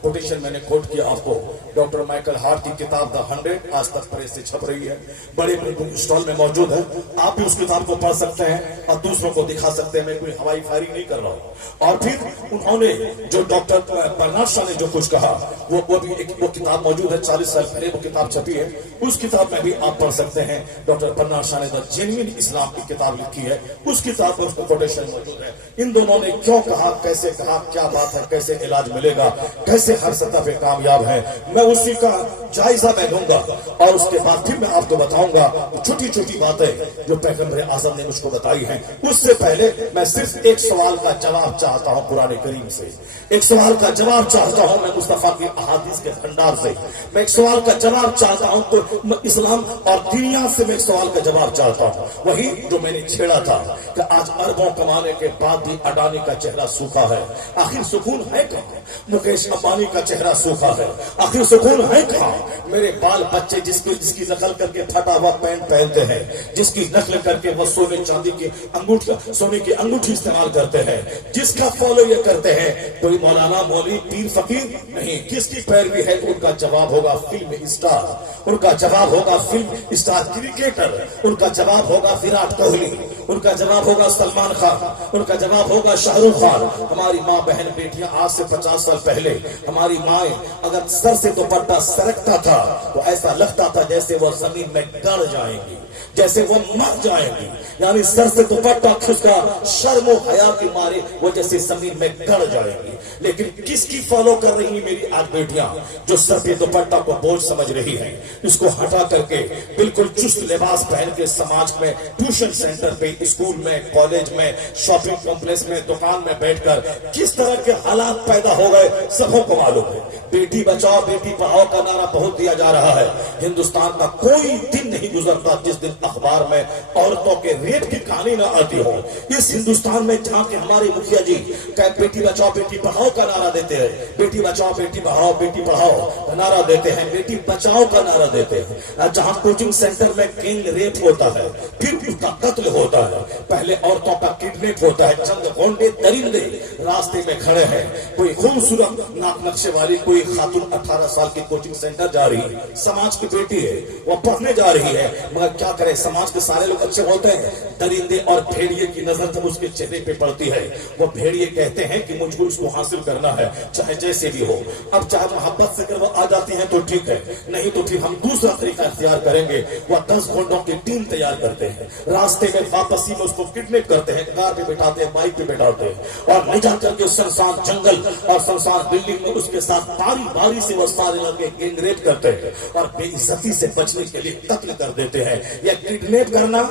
کوٹیشن میں نے کوٹ کیا آپ کو. ڈاکٹر مائیکل ہارٹ کی کتاب دا 100 آج تک پریس سے چھپ رہی ہے، بڑے اسٹال میں موجود ہے. آپ بھی اس کتاب کو پڑھ سکتے ہیں اور دوسروں کو دکھا سکتے ہیں. میں کوئی ہوائی فائری نہیں کر رہا ہوں. اور پھر انہوں نے جو ڈاکٹر برنارڈ شاہ نے جو کچھ کہا وہ بھی ایک وہ کتاب موجود ہے، 40 سال پہلے وہ کتاب چھپی ہے. اس کتاب میں بھی آپ پڑھ سکتے ہیں. ڈاکٹر برنارڈ شاہ نے دا جینوئن اسلام کی کتاب لکھی ہے، اس کتاب پر اس کو کوٹیشن موجود ہے. ان دونوں نے کیوں کہا، کیسے کیسے کہا کیا بات ہے, کیسے علاج ملے گا, کیسے ہر سطح پہ کامیاب ہے, میں اسی کا جائزہ میں لوں گا اور اس کے بعد پھر میں آپ کو بتاؤں گا چھوٹی چھوٹی باتیں جو پیغمبر اعظم نے مجھ کو بتائی ہیں. اس سے پہلے میں صرف ایک سوال کا جواب چاہتا ہوں قرآن کریم سے, ایک سوال کا جواب چاہتا ہوں میں مصطفیٰ کی احادیث کے بھنڈار سے, میں ایک سوال کا جواب چاہتا ہوں تو اسلام اور دنیا سے میں ایک سوال کا جواب چاہتا ہوں, وہی جو میں نے چھیڑا تھا کہ آج اربوں کمانے کے بعد بھی اڈانی کا چہرہ سوکھا ہے, آخر سکون ہے کہاں؟ مکیش امبانی کا چہرہ سوکھا ہے, آخر سکون ہے کہاں؟ میرے بال بچے جس کی نقل کر کے پھٹا ہوا پینٹ پہنتے ہیں, جس کی نقل کر کے وہ سونے چاندی کی انگوٹھی, سونے کی انگوٹھی استعمال کرتے ہیں, جس کا فالو یہ کرتے ہیں, کوئی مولانا مولوی پیر فقیر نہیں, کس کی پیروی ہے؟ ان کا جواب ہوگا فلم اسٹار, ان کا جواب ہوگا فلم اسٹار کرکٹر, ان کا جواب ہوگا وراٹ کوہلی, ان کا جواب ہوگا سلمان خان, ان کا جواب ہوگا شاہ رخ خان. ہماری ماں بہن بیٹیاں آج سے 50 سال پہلے ہماری مائیں اگر سر سے دوپٹہ سرکتا تھا تو ایسا لگتا تھا جیسے وہ زمین میں گڑ جائیں گی, جیسے وہ مر جائیں گی, یعنی سر سے دوپٹہ کھسکا شرم و حیا کے مارے وہ جیسے زمین میں گڑ جائیں گی. لیکن کس کی فالو کر رہی ہیں میری آج بیٹیاں؟ جو سر پہ دوپٹہ کو بوجھ سمجھ رہی ہیں, اس کو ہٹا کر کے بالکل چست لباس پہن کے سماج میں, ٹیوشن سینٹر پہ, اسکول میں, کالج میں, شاپنگ کمپلیکس میں, دکان میں بیٹھ کر کس طرح کے حالات پیدا ہو گئے سبوں کو معلوم ہے. بیٹی بچاؤ بیٹی پڑھاؤ کا نعرہ بہت دیا جا رہا ہے. ہندوستان کا کوئی دن نہیں گزرتا جس دن اخبار میں عورتوں کے ریپ کی کہانی نہ آتی ہو. اس ہندوستان میں جہاں کے ہمارے مکھیا جی بیٹی بچاؤ بیٹی پڑھاؤ کا نعرہ دیتے ہیں, بیٹی بچاؤ بیٹی پڑھاؤ بیٹی پڑھاؤ کا نعرہ دیتے ہیں, بیٹی بچاؤ کا نعرہ دیتے ہیں, جہاں کوچنگ سینٹر میں گینگ ریپ ہوتا ہے, پھر اس کا قتل ہوتا ہے, پہلے عورتوں کا کڈنیپ ہوتا ہے, چند گونڈے درندے راستے میں کھڑے ہیں, کوئی خوبصورت ناک نقشے والی کوئی خاتون 18 سال کی کوچنگ سینٹر جا رہی ہے, سماج کی بیٹی ہے, وہ پڑھنے جا رہی ہے, مگر کیا کرے سماج کے سارے لوگ اچھے ہوتے ہیں, درندے اور بھیڑیے کی نظر جب اس کے چہرے پہ پڑتی ہے, وہ بھیڑیے کہتے ہیں کہ مجھ کو اس کو حاصل کرنا ہے چاہے جیسے بھی ہو. اب چاہے محبت سے اگر وہ آ جاتی ہیں تو ٹھیک ہے, نہیں تو پھر ہم دوسرا طریقہ اختیار کریں گے. وہ 10 گھنٹوں کی ٹیم تیار کرتے ہیں, راستے میں واپسی میں اس کو کڈنیپ کرتے ہیں, کار پہ بٹھاتے ہیں, بائک پہ بٹھاتے ہیں اور لے جا کر کے سنسان جنگل اور سنسان بلڈنگ میں اس کے ساتھ باری باری سے وہ سارے لڑکے گینگ ریپ کرتے ہیں اور بے عزتی سے بچنے کے لیے قتل کر دیتے ہیں. یہ کڈنیپ کرنا,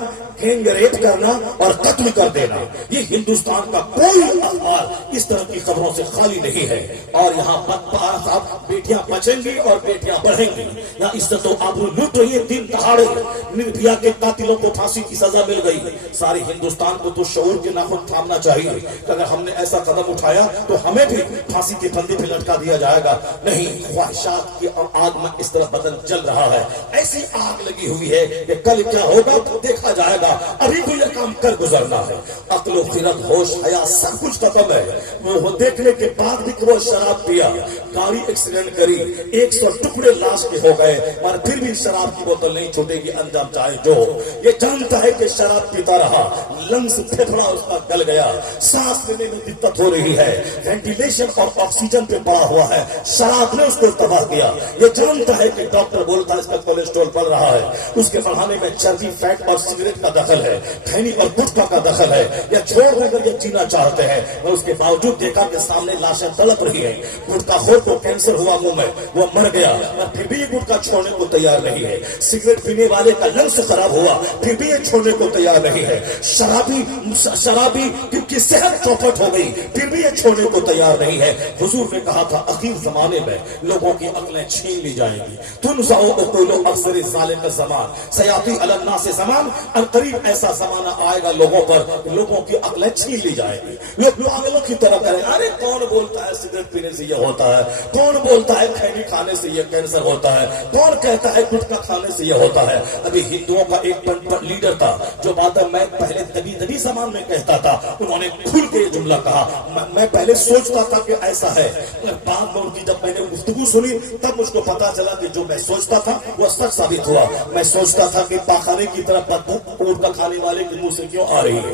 گینگ ریپ کرنا اور قتل کر دینا, یہ ہندوستان کا کوئی اخبار اس طرح کی خبروں سے خالی نہیں ہے. اور یہاں بیٹیاں بچیں گی اور بیٹیاں بڑھیں گی. یہاں عزت و آبرو لوٹ رہی ہے دن دہاڑے. نربھیا کے قاتلوں کو پھانسی کی سزا مل گئی. سارے ہندوستان کو تو شعور کے ناخن تھامنا چاہیے کہ اگر ہم نے ایسا قدم اٹھایا تو ہمیں بھی پھانسی کے پھندے پہ لٹکا دیا جائے گا. نہیں, خواہشات کی آگ میں اس طرح بدن جل رہا ہے, ایسی آگ لگی ہوئی ہے کہ کل کیا ہوگا تو دیکھا جائے گا. ابھی تو یہ کام کر گزرنا ہے. عقل و خرد, ہوش, حیا سب کچھ ختم ہے. وہ دیکھنے کے بعد بھی وہ شراب پیا, گاڑی ایکسیڈنٹ کری, 100 ٹکڑے لاش کے ہو گئے اور پھر بھی شراب کی بوتل نہیں چھوٹے گی, انجام چاہے جو. یہ جانتا ہے کہ شراب پیتا رہا, لنگس پھیپھڑا اس کا گل گیا, سانس لینے میں دقت ہو رہی ہے, وینٹیلیشن اور آکسیجن پہ پڑا ہوا ہے, شراب نے اس کو تباہ کیا. یہ جانتا ہے کہ ڈاکٹر بولتا ہے اس کا کولیسٹرول بڑھ رہا ہے, اس کے بڑھانے میں چربی, فیٹ اور سگریٹ کا دخل ہے, کھینی اور گٹکا کا دخل ہے. یہ چھوڑ دے کر یہ جینا چاہتے ہیں, اور اس کے باوجود دیکھا کہ سامنے لاشیں تڑپ رہی ہیں. گٹکا خور کو کینسر ہوا منہ میں, وہ مر گیا اور پھر بھی یہ گٹکا چھوڑنے کو تیار نہیں ہے. سگریٹ پینے والے کا لنگس خراب ہوا, پھر بھی یہ چھوڑنے کو تیار نہیں ہے. شرابی کیونکہ صحت چوپٹ ہو گئی, پھر بھی یہ چھوڑنے کو تیار نہیں ہے. حضور نے کہا تھا اخیر زمانے میں لوگوں کی عقلیں چھین لی جائیں گی. تنزع عقول اکثر ظالم الزمان سیاتی علی الناس زمان, اور قریب ایسا زمانہ آئے گا لوگوں پر, لوگوں کی عقلیں چھین لی جائیں گی. لوگ پاگلوں کی طرح کریں, ارے کون بولتا ہے سگریٹ پینے سے یہ ہوتا ہے, کون بولتا ہے کھینی کھانے سے یہ کینسر ہوتا ہے, کون کہتا ہے گٹکا کھانے سے یہ ہوتا ہے. ابھی ہندوؤں کا ایک لیڈر تھا جو بات میں پہلے دبی زمان میں کہتا تھا, انہوں نے کھل کے یہ جملہ کہا, میں پہلے سوچتا تھا کہ ایسا ہے, بعد میں ان کی جب میں نے گفتگو سنی تب مجھ کو پتا چلا کہ جو میں سوچتا تھا وہ سچ ثابت ہوا. میں سوچتا تھا کہ پاخانے کی طرف بدبو اونٹ کا کھانے والے کے منہ سے کیوں آ رہی ہے,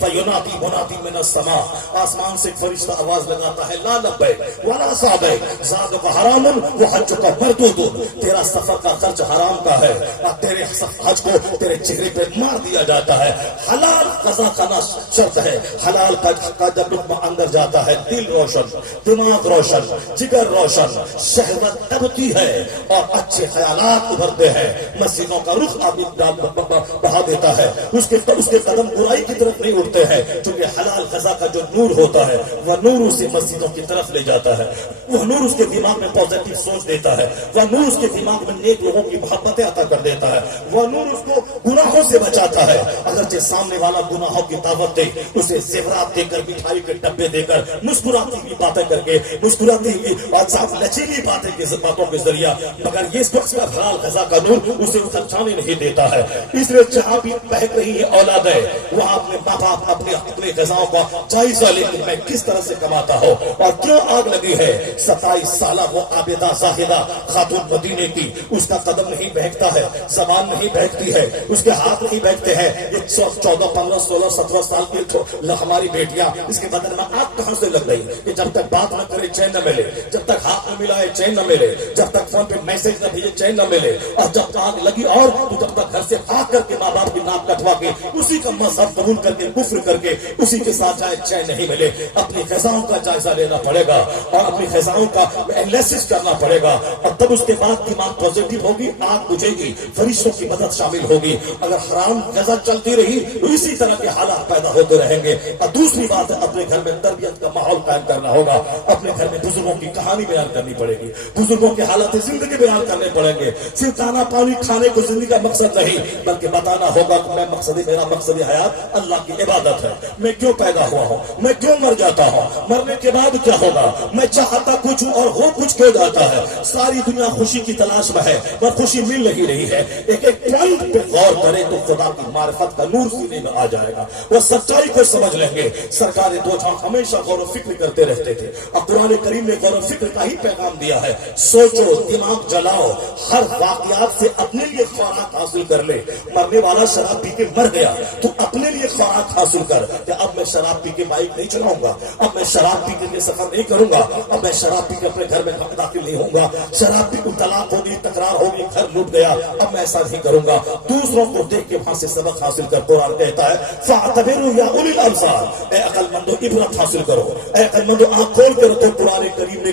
فینادی منادی من السماء, آسمان سے ایک فرشتہ آواز لگاتا ہے, لا لبیک ولا سعدیک زادک حرام وحجک مردود, تیرا سفر کا خرچ حرام کا ہے اور تیرے حج کو تیرے چہرے پہ مار دیا جاتا ہے. حلال قضا کرنا شرط ہے. حلال کا جب لقمہ اندر جاتا ہے دل روشن, دماغ روشن, جگر روشن, شہوت دبتی ہے اور اچھے خیالات ابھرتے ہیں. مسجدوں کا رخ آدمی بڑھا دیتا ہے, اس کے قدم برائی کی طرف نہیں اٹھتے ہیں, چونکہ حلال غذا کا جو نور ہوتا ہے وہ نور اسے مسجدوں کی طرف لے جاتا ہے. وہ نور اس کے دماغ میں پازیٹو سوچ دیتا ہے. وہ نور اس کے دماغ میں نیک لوگوں کی محبتیں عطا کر دیتا ہے. وہ نور اس کو گناہوں سے بچاتا ہے. اگرچہ سامنے والا گناہوں کی دعوت دے, اسے زیورات دے کر, مٹھائی کے ڈبے دے کر, مسکراتی ہوئی باتیں کر کے, مسکراتی ہوئی اور صاف لچیلی باتوں کے ذریعہ, مگر یہ اس کا حلال غذا کا نور اسے خرچانے نہیں دیتا ہے. اس لیے جہاں بھی بہک رہی ہے اولاد ہے, وہاں اپنے ماں باپ اپنے غذاؤں کا جائزہ لے کہ میں کس طرح سے کماتا ہوں اور کیوں آگ لگی ہے. 27 سالہ وہ عابدہ زاہدہ خاتون مدینے کی, اس کا قدم نہیں بہکتا ہے, زبان نہیں بہکتی ہے, اس کے ہاتھ نہیں بہکتے ہیں. یہ 14 15 16 17 سال کی ہماری بیٹیاں, اس کے بدن میں آگ کہاں سے لگ رہی کہ جب تک بات نہ کرے چین نہ ملے, جب تک ہاتھ نہ ملائے چین نہ ملے, جب تک فون پہ میسج نہ بھیجے چین نہ ملے, اور جب آگ لگی اور تو جب تک گھر سے آگ کر کے ماں باپ کی ناک کٹوا کے اسی کا مذہب قبول کر کے کفر کر کے اسی کے ساتھ جائے چین نہیں ملے. اپنی غذاؤں کا جائزہ لینا پڑے گا اور اپنی غذاؤں کا انالیسس کرنا پڑے گا, اور تب اس کے بعد دماغ پازیٹو ہوگی, آگ بجھے گی, فرشتوں کی مدد شامل ہوگی. اگر حرام غذا چلتی رہی تو اسی طرح کے حالات پیدا ہوتے رہیں گے. اور دوسری بات ہے, اپنے گھر میں تربیت کا ماحول قائم کرنا ہوگا. اپنے گھر میں بزرگوں کی کہانی بیان کرنی پڑے گی, بزرگوں کے حالات زندگی بیان کرنے پڑیں گے. صرف دانا پانی کھانے کو زندگی کا مقصد نہیں, بلکہ بتانا ہوگا کہ میرا مقصد حیات اللہ کی عبادت ہے. میں کیوں پیدا ہوا ہوں, میں کیوں مر جاتا ہوں, مرنے کے بعد کیا ہوگا, میں چاہتا کچھ ہوں اور ہو کچھ کیوں جاتا ہے. ساری دنیا خوشی کی تلاش میں ہے پر خوشی مل نہیں رہی ہے. ایک پوائنٹ پہ غور کرے تو خدا کی معرفت کا نور سینے میں آ جائے گا, وہ سچائی کو سمجھ لیں گے. سرکار دو جہاں ہمیشہ غور و فکر کرتے رہتے تھے, اور قرآن کریم نے غور و فکر کا ہی پیغام دیا ہے. سوچو, دماغ جلاؤ, ہر واقعات سے اپنے لیے خوراک حاصل کر لے. مرنے والا شراب پی کے مر گیا, تو اپنے لیے خوراک حاصل کر کہ اب میں شراب پی کے بائک نہیں چلاؤں گا, اب میں شراب پی کے سفر نہیں کروں گا, اب میں شراب پی کے اپنے گھر میں داخل نہیں ہوں گا, شراب پی کو طلاق ہوگی, تکرار ہوگی, گھر لوٹ گیا, اب میں ایسا نہیں کروں گا. دوسروں کو دیکھ کے وہاں سے سبق حاصل کر. قرآن کہتا ہے فاعتبروا یا اولی الابصار, اے عقل مندو عبرت حاصل کرو, اے عقل مندو آنکھ کھول کے رکھو. قرآن کریم نے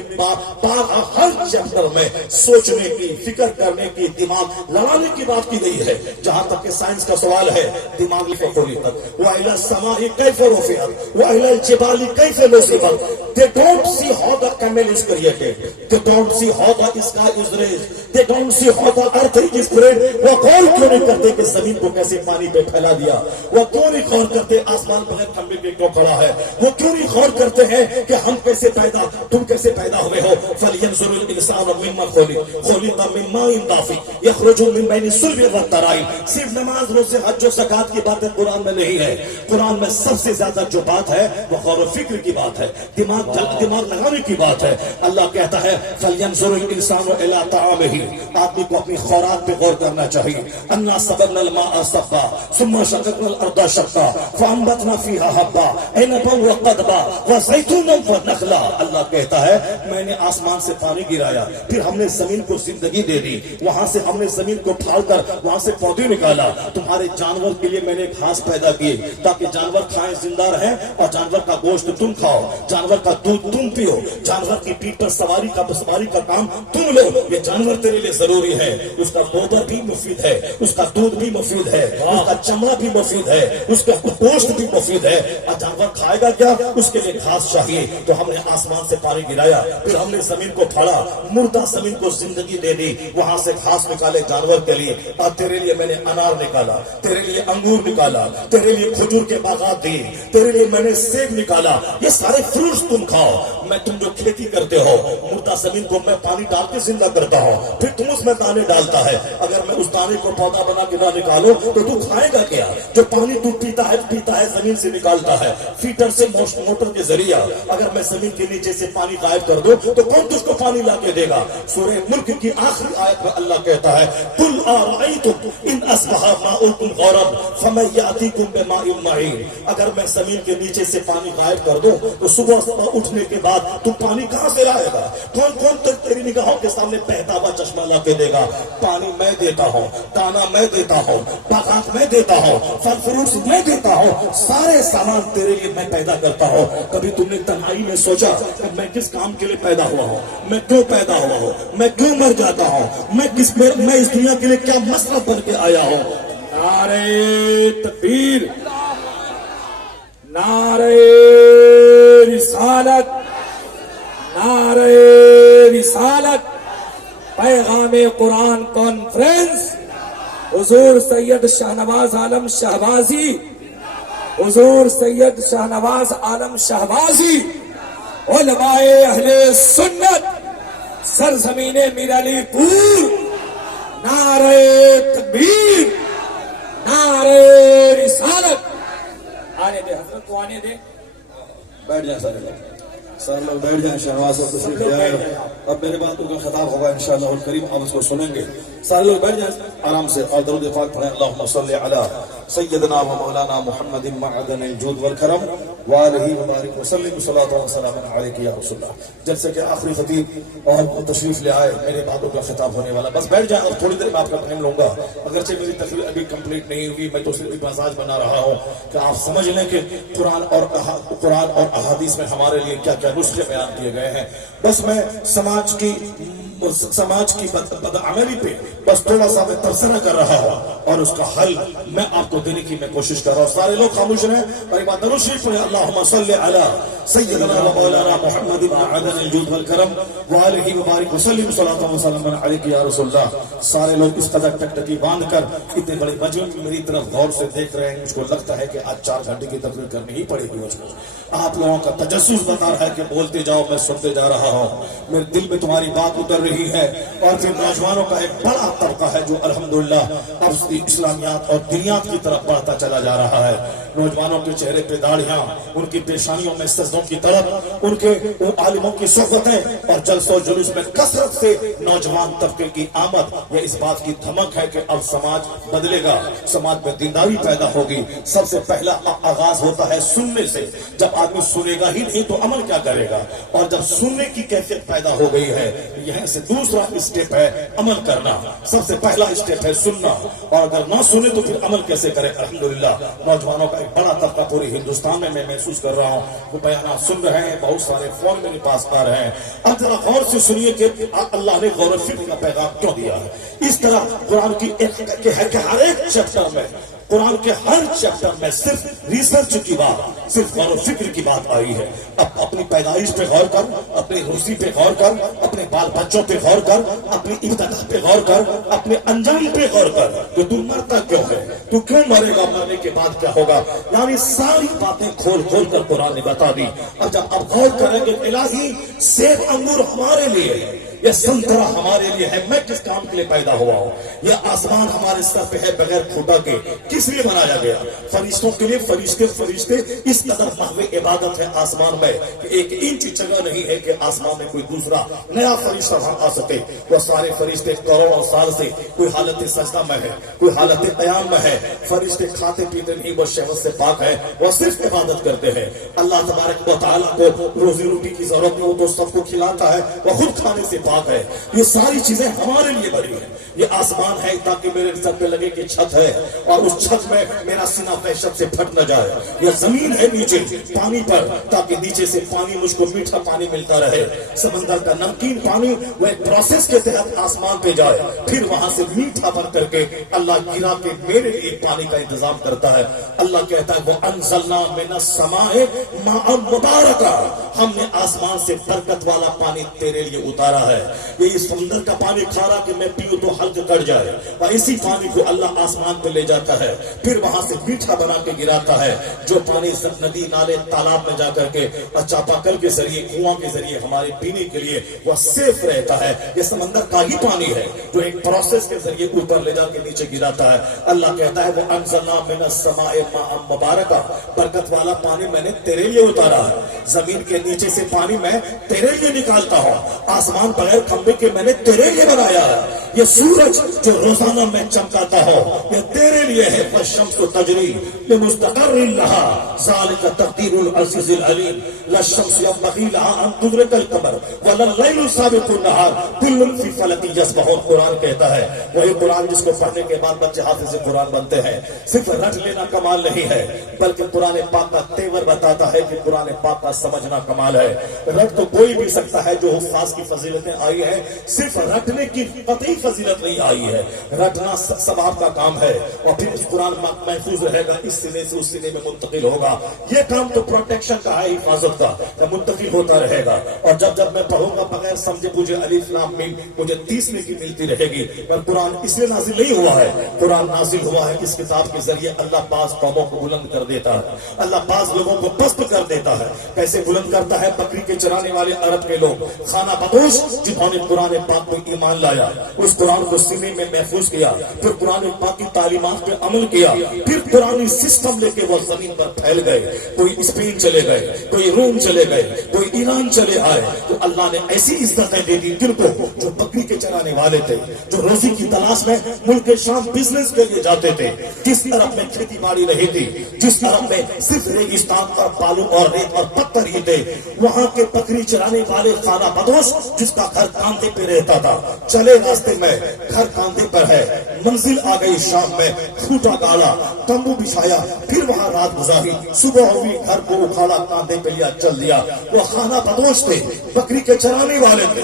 ہر چیپٹر میں سوچنے کی, فکر کرنے کی, دماغ لڑانے کی بات کی گئی ہے. جہاں تک کہ سائنس کا سوال ہے, دماغ فولی تک, وَإِلَى السَّمَاءِ كَيْفَ رُفِعَتْ وَإِلَى الْجِبَالِ كَيْفَ نُصِبَتْ. They don't see how the camel is created, they don't see how the sky is raised, they don't see how the earth is spread. وہ غور کیوں نہیں کرتے کہ زمین کو کیسے پانی پہ پھیلا دیا, وہ کیوں نہیں غور کرتے آسمان بغیر کھمبے کے کیوں کھڑا ہے, وہ کیوں نہیں غور کرتے ہیں کہ ہم کیسے پیدا, تم کیسے پیدا ہوئے ہو. فَلْيَنْظُرِ الْإِنسَانُ مِمَّا خُلِقَ مِن مَّاءٍ دَافِقٍ يَخْرُجُ مِن بَيْنِ الصُّلْبِ وَالتَّرَائِبِ. صرف نماز, روزے, حج و زکات کی باتیں قرآن میں نہیں ہے. قرآن میں سب سے زیادہ جو بات ہے وہ غور و فکر کی بات ہے, دماغ لگانے کی بات ہے. اللہ کہتا ہے فَلْيَنْظُرِ الْإِنسَانُ إِلَىٰ طَعَامِهِ, آدمی کو اپنی خوراک پہ غور کرنا چاہیے. اَنَّا صَبَبْنَا الْمَاءَ صَبًّا ثُمَّ شَقَقْنَا الْأَرْضَ شَقًّا فَأَنبَتْنَا فِيهَا حَبًّا عِنَبًا وَقَضْبًا وَزَيْتُونًا وَنَخْلًا. اللہ کہتا ہے میں نے آسمان سے پانی گرایا, پھر ہم نے زمین کو زندگی دے دی, وہاں سے ہم نے زمین کو پھاڑ کر وہاں سے پودے نکالا. تمہارے جانور کے لیے میں نے گھاس پیدا کی تاکہ جانور کھائیں, زندہ رہیں, اور جانور کا گوشت تم کھاؤ, جانور کا دودھ تم پیو, جانور کی پیٹھ پر سواری کا کام تم لو. یہ جانور تیرے لیے ضروری ہے. اس کا گوبر بھی مفید ہے, اس کا دودھ بھی مفید ہے, اس کا چمڑا بھی مفید ہے, اس کا گوشت بھی مفید ہے. اور جانور کھائے گا کیا, اس کے لیے گھاس چاہیے. تو ہم نے آسمان سے پانی گرایا, پھر ہم نے زمین کو پھاڑا, مردہ زمین کو زندگی دے دی, وہاں سے گھاس نکالے جانور کے لیے. اور تیرے لیے میں نے انار نکالا, تیرے لیے انگور نکالا, تیرے لیے کھجور کے باغات دیے, تیرے لیے میں نے سیب نکالا. یہ سارے فروٹس تم تم کھاؤ. میں تم جو کھیتی کرتے ہو مردہ زمین کو میں پانی ڈال کے زندہ کرتا ہوں, پھر تم اس میں دانے ڈالتا ہے. اگر میں اس دانے کو پودا بنا کے نہ نکالو تو تو کھائے گا کیا؟ جو پانی تو پیتا ہے زمین سے نکالتا ہے فیٹر سے موٹر کے ذریعہ. اگر میں زمین کے نیچے سے پانی غائب کر دوں تو کون تجھ کو پانی لا کے دے گا؟ سورہ ملک کی آخری آیت میں اللہ کہتا ہے قل ارأیتم ان اصبح ماؤکم غورا فمن یأتیکم بماء معین. اگر میں زمین کے نیچے سے پانی غائب کر دوں تو صبح اٹھنے کے بعد تو پانی کہاں سے لائے گا؟ کون تیری نگاہوں کے سامنے بہتا ہوا چشمہ لا کے دے گا؟ پانی میں دیتا ہوں, دانا میں دیتا ہوں, باغات میں دیتا ہوں, پھل فروٹس میں دیتا ہوں, سارے سامان تیرے لیے میں پیدا کرتا ہوں. کبھی تم نے تنہائی میں سوچا کہ میں کس کام کے لیے پیدا ہوا ہوں, میں کیوں پیدا ہوا ہوں, میں کیوں مر جاتا ہوں, میں اس دنیا کے لیے کیا مصرف بن کے آیا ہوں؟ نعرہ تکبیر, نعرہ رسالت, نعرہ رسالت. پیغام قرآن کانفرنس حضور سید شاہنواز عالم شہبازی, حضور سید شاہنواز عالم شہبازی, علماء اہل سنت سرزمین میر علی پور. نعرہ تکبیر, نعرہ رسالت. آنے دے حضرت کو, آنے دے. بیٹھ جائیں سارے لوگ بیٹھ جائیں. شہنواز سے تشریف لے آئے. اب میرے باتوں کا خطاب ہوگا انشاءاللہ الکریم, آپ اس کو سنیں گے. سارے لوگ بیٹھ جائیں آرام سے اور درود پاک پڑھیں. اللہم صلی علی سیدنا و مولانا محمد معدن الجود والکرم وآلہ وبارک وسلم صلاۃ و سلام علیک یا رسول اللہ. جلسے کے آخری خطیب اور تشریف لے آئے, میرے باتوں کا خطاب ہونے والا. بس بیٹھ جائیں اور تھوڑی دیر میں آپ کا ٹائم لوں گا. اگرچہ میری تقریر ابھی کمپلیٹ نہیں ہوئی, میں تو صرف ایک مزاج بنا رہا ہوں کہ آپ سمجھ لیں کہ قرآن اور احادیث میں ہمارے لیے کیا کیا نسخے بیان کیے گئے ہیں. بس میں سماج کی بدعملی پہ بس تھوڑا سا میں تبصرہ کر رہا ہوں اور اس کا حل میں آپ کو دینے کی میں کوشش کر رہا ہوں. سارے لوگ خاموش رہیں اور ایک بات درود شریف پڑھیں. اللہم صلی علی سیدنا و مولانا محمد معدن الجود والکرم وآلہ وبارک وسلم صلاۃ و سلام علیک یا رسول اللہ. سارے لوگ اس قدر ٹکٹکی باندھ کر اتنے بڑے مجمع میں میری طرف غور سے دیکھ رہے ہیں. مجھ کو لگتا ہے کہ آج 4 گھنٹے کی تقریر کرنی ہی پڑے گی مجھ کو. آپ لوگوں کا تجسس بتا رہا ہے کہ بولتے جاؤ, میں سنتے جا رہا ہوں. میرے دل میں تمہاری بات اتر رہی ہے. اور پھر نوجوانوں کا ایک بڑا طبقہ ہے جو الحمدللہ اب اسلامیات اور دینیات کی طرف بڑھتا چلا جا رہا ہے. نوجوانوں کے چہرے پہ داڑیاں, ان کی پیشانیوں میں سجدوں کی طرف, ان کے عالموں کی صحبتیں اور جلسوں جلوس میں کثرت سے نوجوان طبقے کی آمد, یہ اس بات کی دھمک ہے کہ اب سماج بدلے گا, سماج میں دینداری پیدا ہوگی. سب سے پہلا آغاز ہوتا ہے سننے سے. جب آدمی سنے گا ہی نہیں تو عمل کیا کرے گا؟ اور جب سننے کی کیفیت پیدا ہو گئی ہے, یہاں سے دوسرا اسٹیپ ہے عمل کرنا. سب سے پہلا اسٹیپ ہے سننا, اور اگر نہ سنے تو پھر عمل کیسے کرے؟ الحمدللہ نوجوانوں کا ایک بڑا طبقہ پورے ہندوستان میں میں محسوس کر رہا ہوں, وہ بیانات سن رہے ہیں, بہت سارے فون میرے پاس آ رہے ہیں. اب ذرا غور سے سنیے کہ اللہ نے غور و فکر کا پیغام کیوں دیا ہے. اس طرح قرآن کی ہر ایک چیپٹر میں, قرآن کے ہر چیپٹر میں صرف ریسرچ کی بات, صرف غور و فکر کی بات آئی ہے. اب اپنی پیدائش پہ غور کر, اپنی روزی پہ غور کر, اپنے بال بچوں پہ غور کر, اپنی ابتدا پہ غور کر, اپنے انجام پہ غور کر کہ تو مرتا کیوں ہے, تو کیوں مرے گا, مرنے کے بعد کیا ہوگا. یعنی ساری باتیں کھول کھول کر قرآن نے بتا دی. اور جب آپ غور کریں گے الہی سیب انگور ہمارے لیے ہے, یہ سنترا ہمارے لیے ہے, میں کس کام کے لیے پیدا ہوا ہوں, یہ آسمان ہمارے سر پہ ہے بغیر کھوٹا کے, کس لیے بنایا گیا؟ فرشتوں کے لیے. فرشتے اس قدر محو عبادت ہے آسمان میں کہ 1 انچ جگہ نہیں ہے کہ آسمان میں کوئی دوسرا نیا فرشتہ وہاں آ سکے. وہ سارے فرشتے کروڑوں سال سے کوئی حالت سجدہ میں ہے, کوئی حالت قیام میں ہے. فرشتے کھاتے پیتے نہیں, وہ شہوت سے پاک ہے, وہ صرف عبادت کرتے ہیں. اللہ تبارک و تعالیٰ کو روزی روٹی کی ضرورت نہیں, وہ تو سب کو کھلاتا ہے, وہ خود کھانے سے پاک ہے. یہ ساری چیزیں ہمارے لیے بنی ہیں. یہ آسمان ہے تاکہ میرے سر پہ لگے کہ چھت ہے, اور اس چھت میں میرا سینہ وحشت سے پھٹ نہ جائے. یہ زمین ہے نیچے پانی پر تاکہ نیچے سے پانی مجھ کو میٹھا پانی ملتا رہے. سمندر کا نمکین پانی وہ ایک پروسیس کے تحت آسمان پہ جائے, پھر وہاں سے میٹھا بن کر کے اللہ گرا کے میرے لیے پانی کا انتظام کرتا ہے. اللہ کہتا ہے وَأَنزَلْنَا مِنَ السَّمَاءِ مَاءً مُبَارَكًا, ہم نے آسمان سے برکت والا پانی تیرے لیے اتارا ہے. یہ اس سمندر کا پانی کھارا کہ میں پیوں تو حلق کٹ جائے، اور اسی پانی کو اللہ آسمان پہ لے جاتا ہے، پھر وہاں سے میٹھا بنا کے گراتا ہے، جو پانی ندی نالے تالاب میں جا کر کے چاپاکل کے ذریعے کنواں کے ذریعے ہمارے پینے کے لیے وہ سیف رہتا ہے۔ یہ سمندر کا ہی پانی ہے جو ایک پروسیس کے ذریعے اوپر لے جا کے نیچے گراتا ہے۔ اللہ کہتا ہے وہ انزلنا من السماء ماء مبارکا، برکت والا پانی میں نے تیرے لیے اتارا ہے، زمین کے نیچے سے پانی میں تیرے لیے نکالتا ہوں، آسمان بغیر کھمبے کے میں نے تیرے لیے بنایا ہے، یہ سورج جو روزانہ میں چمکاتا ہو یہ تیرے لیے ہے، والشمس تجری لمستقر لها ذلك تقدیر العزیز العلیم، لا الشمس ينبغي لها ان تدرك القمر ولا الليل سابق النهار كل في فلك يسبحون۔ قرآن کہتا ہے وہی قرآن جس کو پڑھنے کے بعد بچے حافظ قرآن بنتے ہیں، صرف رٹ لینا کمال نہیں ہے بلکہ قرآن پاک کا تیور بتاتا ہے کہ قرآن پاک کا سمجھنا کمال ہے۔ رٹ تو کوئی بھی سکتا ہے، جو حفاظ کی فضیلتیں آئی ہیں صرف رٹنے کی قطعی فضیلت نہیں آئی ہے، رٹنا ثواب کا کام ہے، اور پھر اس قرآن محفوظ رہے گا، اس سینے سے اس سینے میں منتقل ہوگا۔ یہ کام تو پروٹیکشن کا ہے، حفاظت کا، منتقل ہوتا رہے گا، اور جب جب میں پڑھوں گا بغیر سمجھے مجھے الف لام میم مجھے 30 کی ملتی رہے گی۔ پر قرآن اس لیے نازل نہیں ہوا ہے، قرآن نازل ہوا ہے اس کتاب کے ذریعے اللہ بعض قوموں کو بلند کر دیتا ہے، اللہ بعض لوگوں کو پست کر دیتا ہے۔ کیسے بلند کرتا ہے؟ بکری کے چرانے والے عرب کے لوگ، خانہ بدوش جنہوں نے قرآن پاک کو ایمان لایا، اس قرآن کو سینے میں محفوظ کیا، پھر قرآن پاک کی تعلیمات پہ عمل کیا، پھر قرآنی سسٹم لے کے وہ زمین پر پھیل گئے، کوئی اسپین چلے گئے، کوئی روم چلے گئے، کوئی ایران چلے آئے، تو اللہ نے ایسی عزتیں دے دی جن کو جو بکری کے چرانے والے تھے، جو روزی کی تلاش میں ملک شام بزنس کے لیے جاتے تھے، جس عرب میں کھیتی باڑی رہی تھی، جس عرب میں صرف ریگستان اور بالو اور ریت اور پتھر ہی تھے، وہاں کے بکری چرانے والے خانہ بدوش جس کا گھر کاندھے پہ رہتا تھا، چلے راستے میں گھر کاندھے پر ہے، منزل آ گئی شام میں، کھوٹا گالا، تمبو بچھایا، پھر وہاں رات گزاری، صبح ہوئی گھر کو اکھاڑا کاندھے پہ لیا چل دیا۔ وہ خانہ بدوش تھے، بکری کے چرانے والے تھے،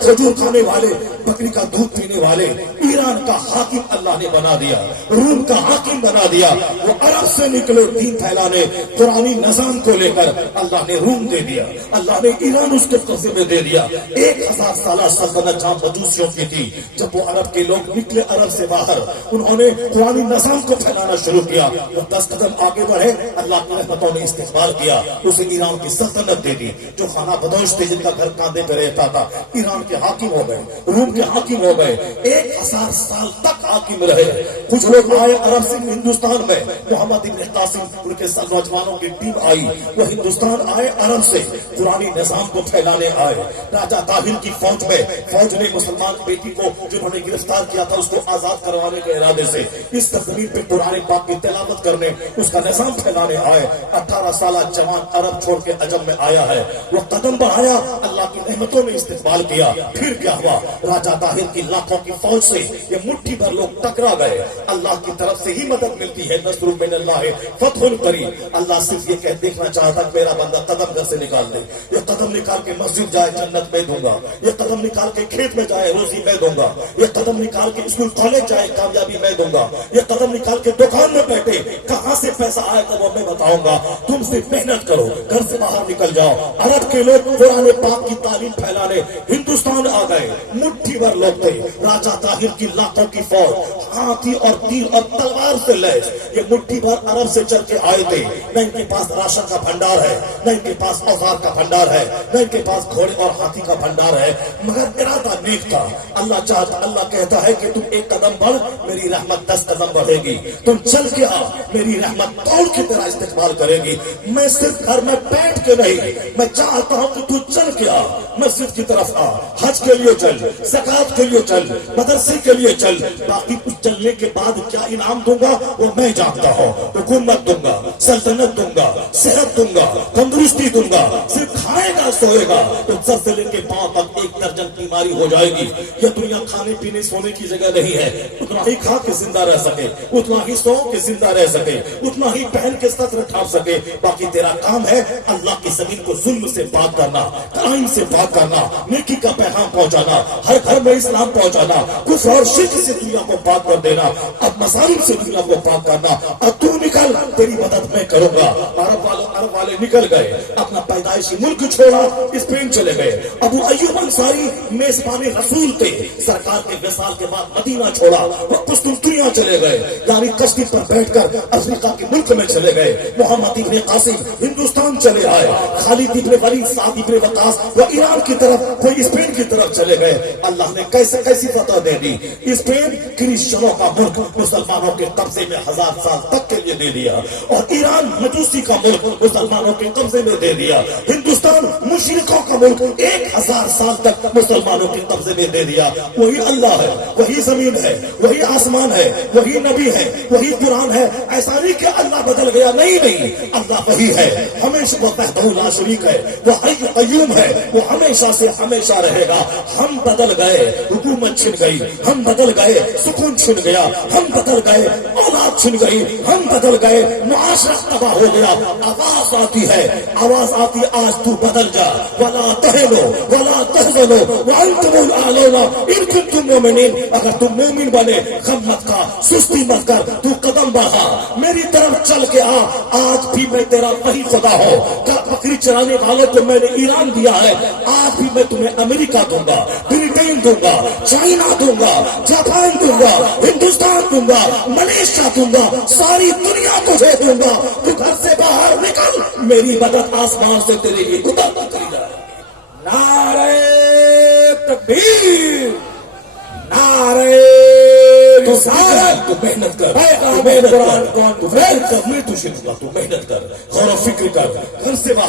کھجور کھانے والے، بکری کا دودھ پینے والے، ایران کا حاکم اللہ نے بنا دیا، روم کا حاکم بنا دیا۔ وہ عرب سے نکلے دین پھیلانے، قرآنی نظام کو لے کر اللہ نے روم دے دیا، اللہ نے ایران اس کے قبضے میں دے دیا۔ 1000 سالہ سلطنت جہاں مجوسیوں کی تھی، جب وہ عرب کے لوگ نکلے عرب سے باہر، انہوں نے قرآنی نظام کو پھیلانا شروع کیا، وہ 10 قدم آگے بڑھے، اللہ کی رحمتوں نے استقبال کیا، اسے ایران کی سلطنت دے دی۔ جو خانہ بدوش تھے جن کا گھر کاندھے پہ رہتا تھا، ایران کے حاکم ہو گئے، روم کے حاکم ہو گئے، 1000 سال تک حاکم رہے۔ کچھ لوگ آئے عرب سے ہندوستان میں، محمد ابن قاسم ان کے نوجوانوں کی ٹیم آئی، وہ ہندوستان آئے عرب سے، قرآنی نظام کو پھیلانے آئے۔ راجہ طاہر کی فوج میں، فوج نے مسلمان بیٹی کو جنہوں نے گرفتار کیا تھا اس کو آزاد کروانے کے ارادے سے اس تقریب پہ قرآن پاک کی تلاوت کرنے، اس کا نظام پھیلانے آئے۔ 18 سالہ جوان عرب چھوڑ کے عجم میں آیا ہے، وہ قدم بڑھایا، اللہ کی رحمتوں نے استقبال کیا۔ پھر کیا ہوا؟ راجہ طاہر کی لاکھوں کی فوج سے یہ مٹھی بھر لوگ ٹکرا گئے۔ اللہ کی طرف سے ہی مدد ملتی ہے، نصر من اللہ فتح قریب۔ اللہ صرف یہ دیکھنا چاہتا کہ میرا بندہ قدم گھر سے نکال دے، یہ قدم نکال کے مسجد جائے جنت میں دوں گا، یہ قدم نکال کے کھیت میں جائے روزی میں دوں گا، یہ قدم نکال کے اسکول کالج جائے کامیابی میں دوں گا، یہ قدم نکال کے دکان میں بیٹھے کہاں سے پیسہ آئے گا وہ میں بتاؤں گا۔ تم صرف محنت کرو، گھر سے باہر نکل جاؤ۔ عرب کے لوگ قرآن پاک کی تعلیم پھیلانے ہندوستان آ گئے، مٹھی بھر لوگ تھے، راجہ طاہر کی لاکھوں کی فوج ہاتھی اور تیر اور تلوار سے لیس، یہ مٹھی بھر عرب سے چل کے آئے تھے۔ نہ ان کے پاس راشن کا بھنڈار ہے، نہ ان کے پاس اوزار کا بھنڈار ہے، نہ ان کے پاس گھوڑے اور ہاتھی کا بھنڈار ہے، مگر ارادہ نیک تھا۔ اللہ چاہتا، اللہ کہتا ہے کہ تم ایک قدم بڑھ، میری رحمت 10 قدم بڑھے گی، تم چل کے آ، میری رحمت توڑ کی طرح استقبال کرے گی۔ میں صرف گھر میں بیٹھ کے نہیں، میں چاہتا ہوں کہ تو چل کے آ، مسجد کی طرف آ، حج کے لیے چل، زکات کے لیے چل، مدرسے کے لیے چل، باقی کچھ چلنے کے بعد کیا انعام دوں گا وہ میں جانتا ہوں۔ حکومت دوں گا، سلطنت دوں گا، صحت دوں گا، تندرستی دوں گا، صرف کھائے گا سوئے گا تو سر سے لے کے پاؤں تک 1 درجن بیماری ہو جائے گی۔ یہ دنیا کھانے پینے سونے کی جگہ نہیں ہے، اتنا ہی کھا کے زندہ رہ سکے، اتنا ہی سو کے زندہ رہ سکے، اتنا ہی پہن کے سطر ٹھاپ سکے، باقی تیرا کام ہے اللہ کی زمین کو ظلم سے پاک کرنا، کرائم سے پاک کرنا، نیکی کا پیغام پہنچانا، ہر گھر میں اسلام پہنچانا، کفر اور شرک سے دنیا کو پاک کر دینا، اب مسائل سے دنیا کو پاک کرنا۔ اب تو نکل، تیری مدد میں کروں گا۔ عرب والوں عرب والے نکل گئے، اپنا پیدائشی ملک چھوڑا، اسپین چلے گئے۔ ابو ایوب انصاری میزبان رسول تھے، سرکار کے وصال کے بعد مدینہ چھوڑا، وہ قسطنطنیہ چلے گئے، یعنی کشتی پر بیٹھ کر افریقہ کے ملک میں چلے گئے۔ محمد ابن قاسم ہندوستان چلے آئے، خالد ابن ولید، سعد ابن وقاص وہ ایران کی طرف، وہ اسپین کی طرف چلے گئے۔ اللہ نے کیسی فتح دے دی۔ اسپین کرسچنوں کا ملک مسلمانوں کے قبضے میں 1000 سال تک کے لیے دے دیا، اور ایران مجوسی کا ملک مسلمانوں کے قبضے میں دے دیا۔ ہندوستان مشرکوں کا ملک 1000 سال تک مسلمانوں کے قبضے میں دے دیا۔ وہی اللہ ہے، وہی زمین ہے، وہی آسمان ہے، وہی نبی ہے، وہی قرآن ہے۔ ایسا نہیں کہ اللہ بدل گیا، نہیں، اللہ وہی ہے، ہمیشہ وہ وحدہ لا شریک ہے، وہ حی قیوم ہے، وہ ہمیشہ سے ہمیشہ رہے گا۔ ہم بدل گئے، حکومت چھن گئی، ہم بدل گئے، سکون چھن گیا، ہم بدل گئے، اولاد چھن گئی، ہم بدل گئے، معاشرہ تباہ ہو گیا۔ آواز آتی ہے، آواز آتی، آج تو بدل جا، ولا تہنوا ولا تحزنوا وانتم الاعلون ان کنتم مؤمنین۔ اگر تم مومن بنے، غم مت کھا، سستی مت کر، تو قدم بڑھا، میری طرف چل کے آ۔ آج بھی میں تیرا وہی خدا ہوں۔ بکری چرانے والوں کو میں نے ایران دیا ہے، آج بھی میں تمہیں امریکہ دوں گا، برٹین دوں گا، چائنا دوں گا، جاپان دوں گا، ہندوستان دوں گا، ملیشیا دوں گا، ساری دنیا تجھے دوں گا۔ تو گھر سے باہر نکل، میری مدد آسمان سے تیرے لیے اتر کر جائے۔ نعرہ تکبیر، نعرہ رسالت، تو محنت کر، پیغام قرآن تو محنت کر، میں تجھے دوں گا، تو محنت کر، غور و فکر کر، گھر سے باہر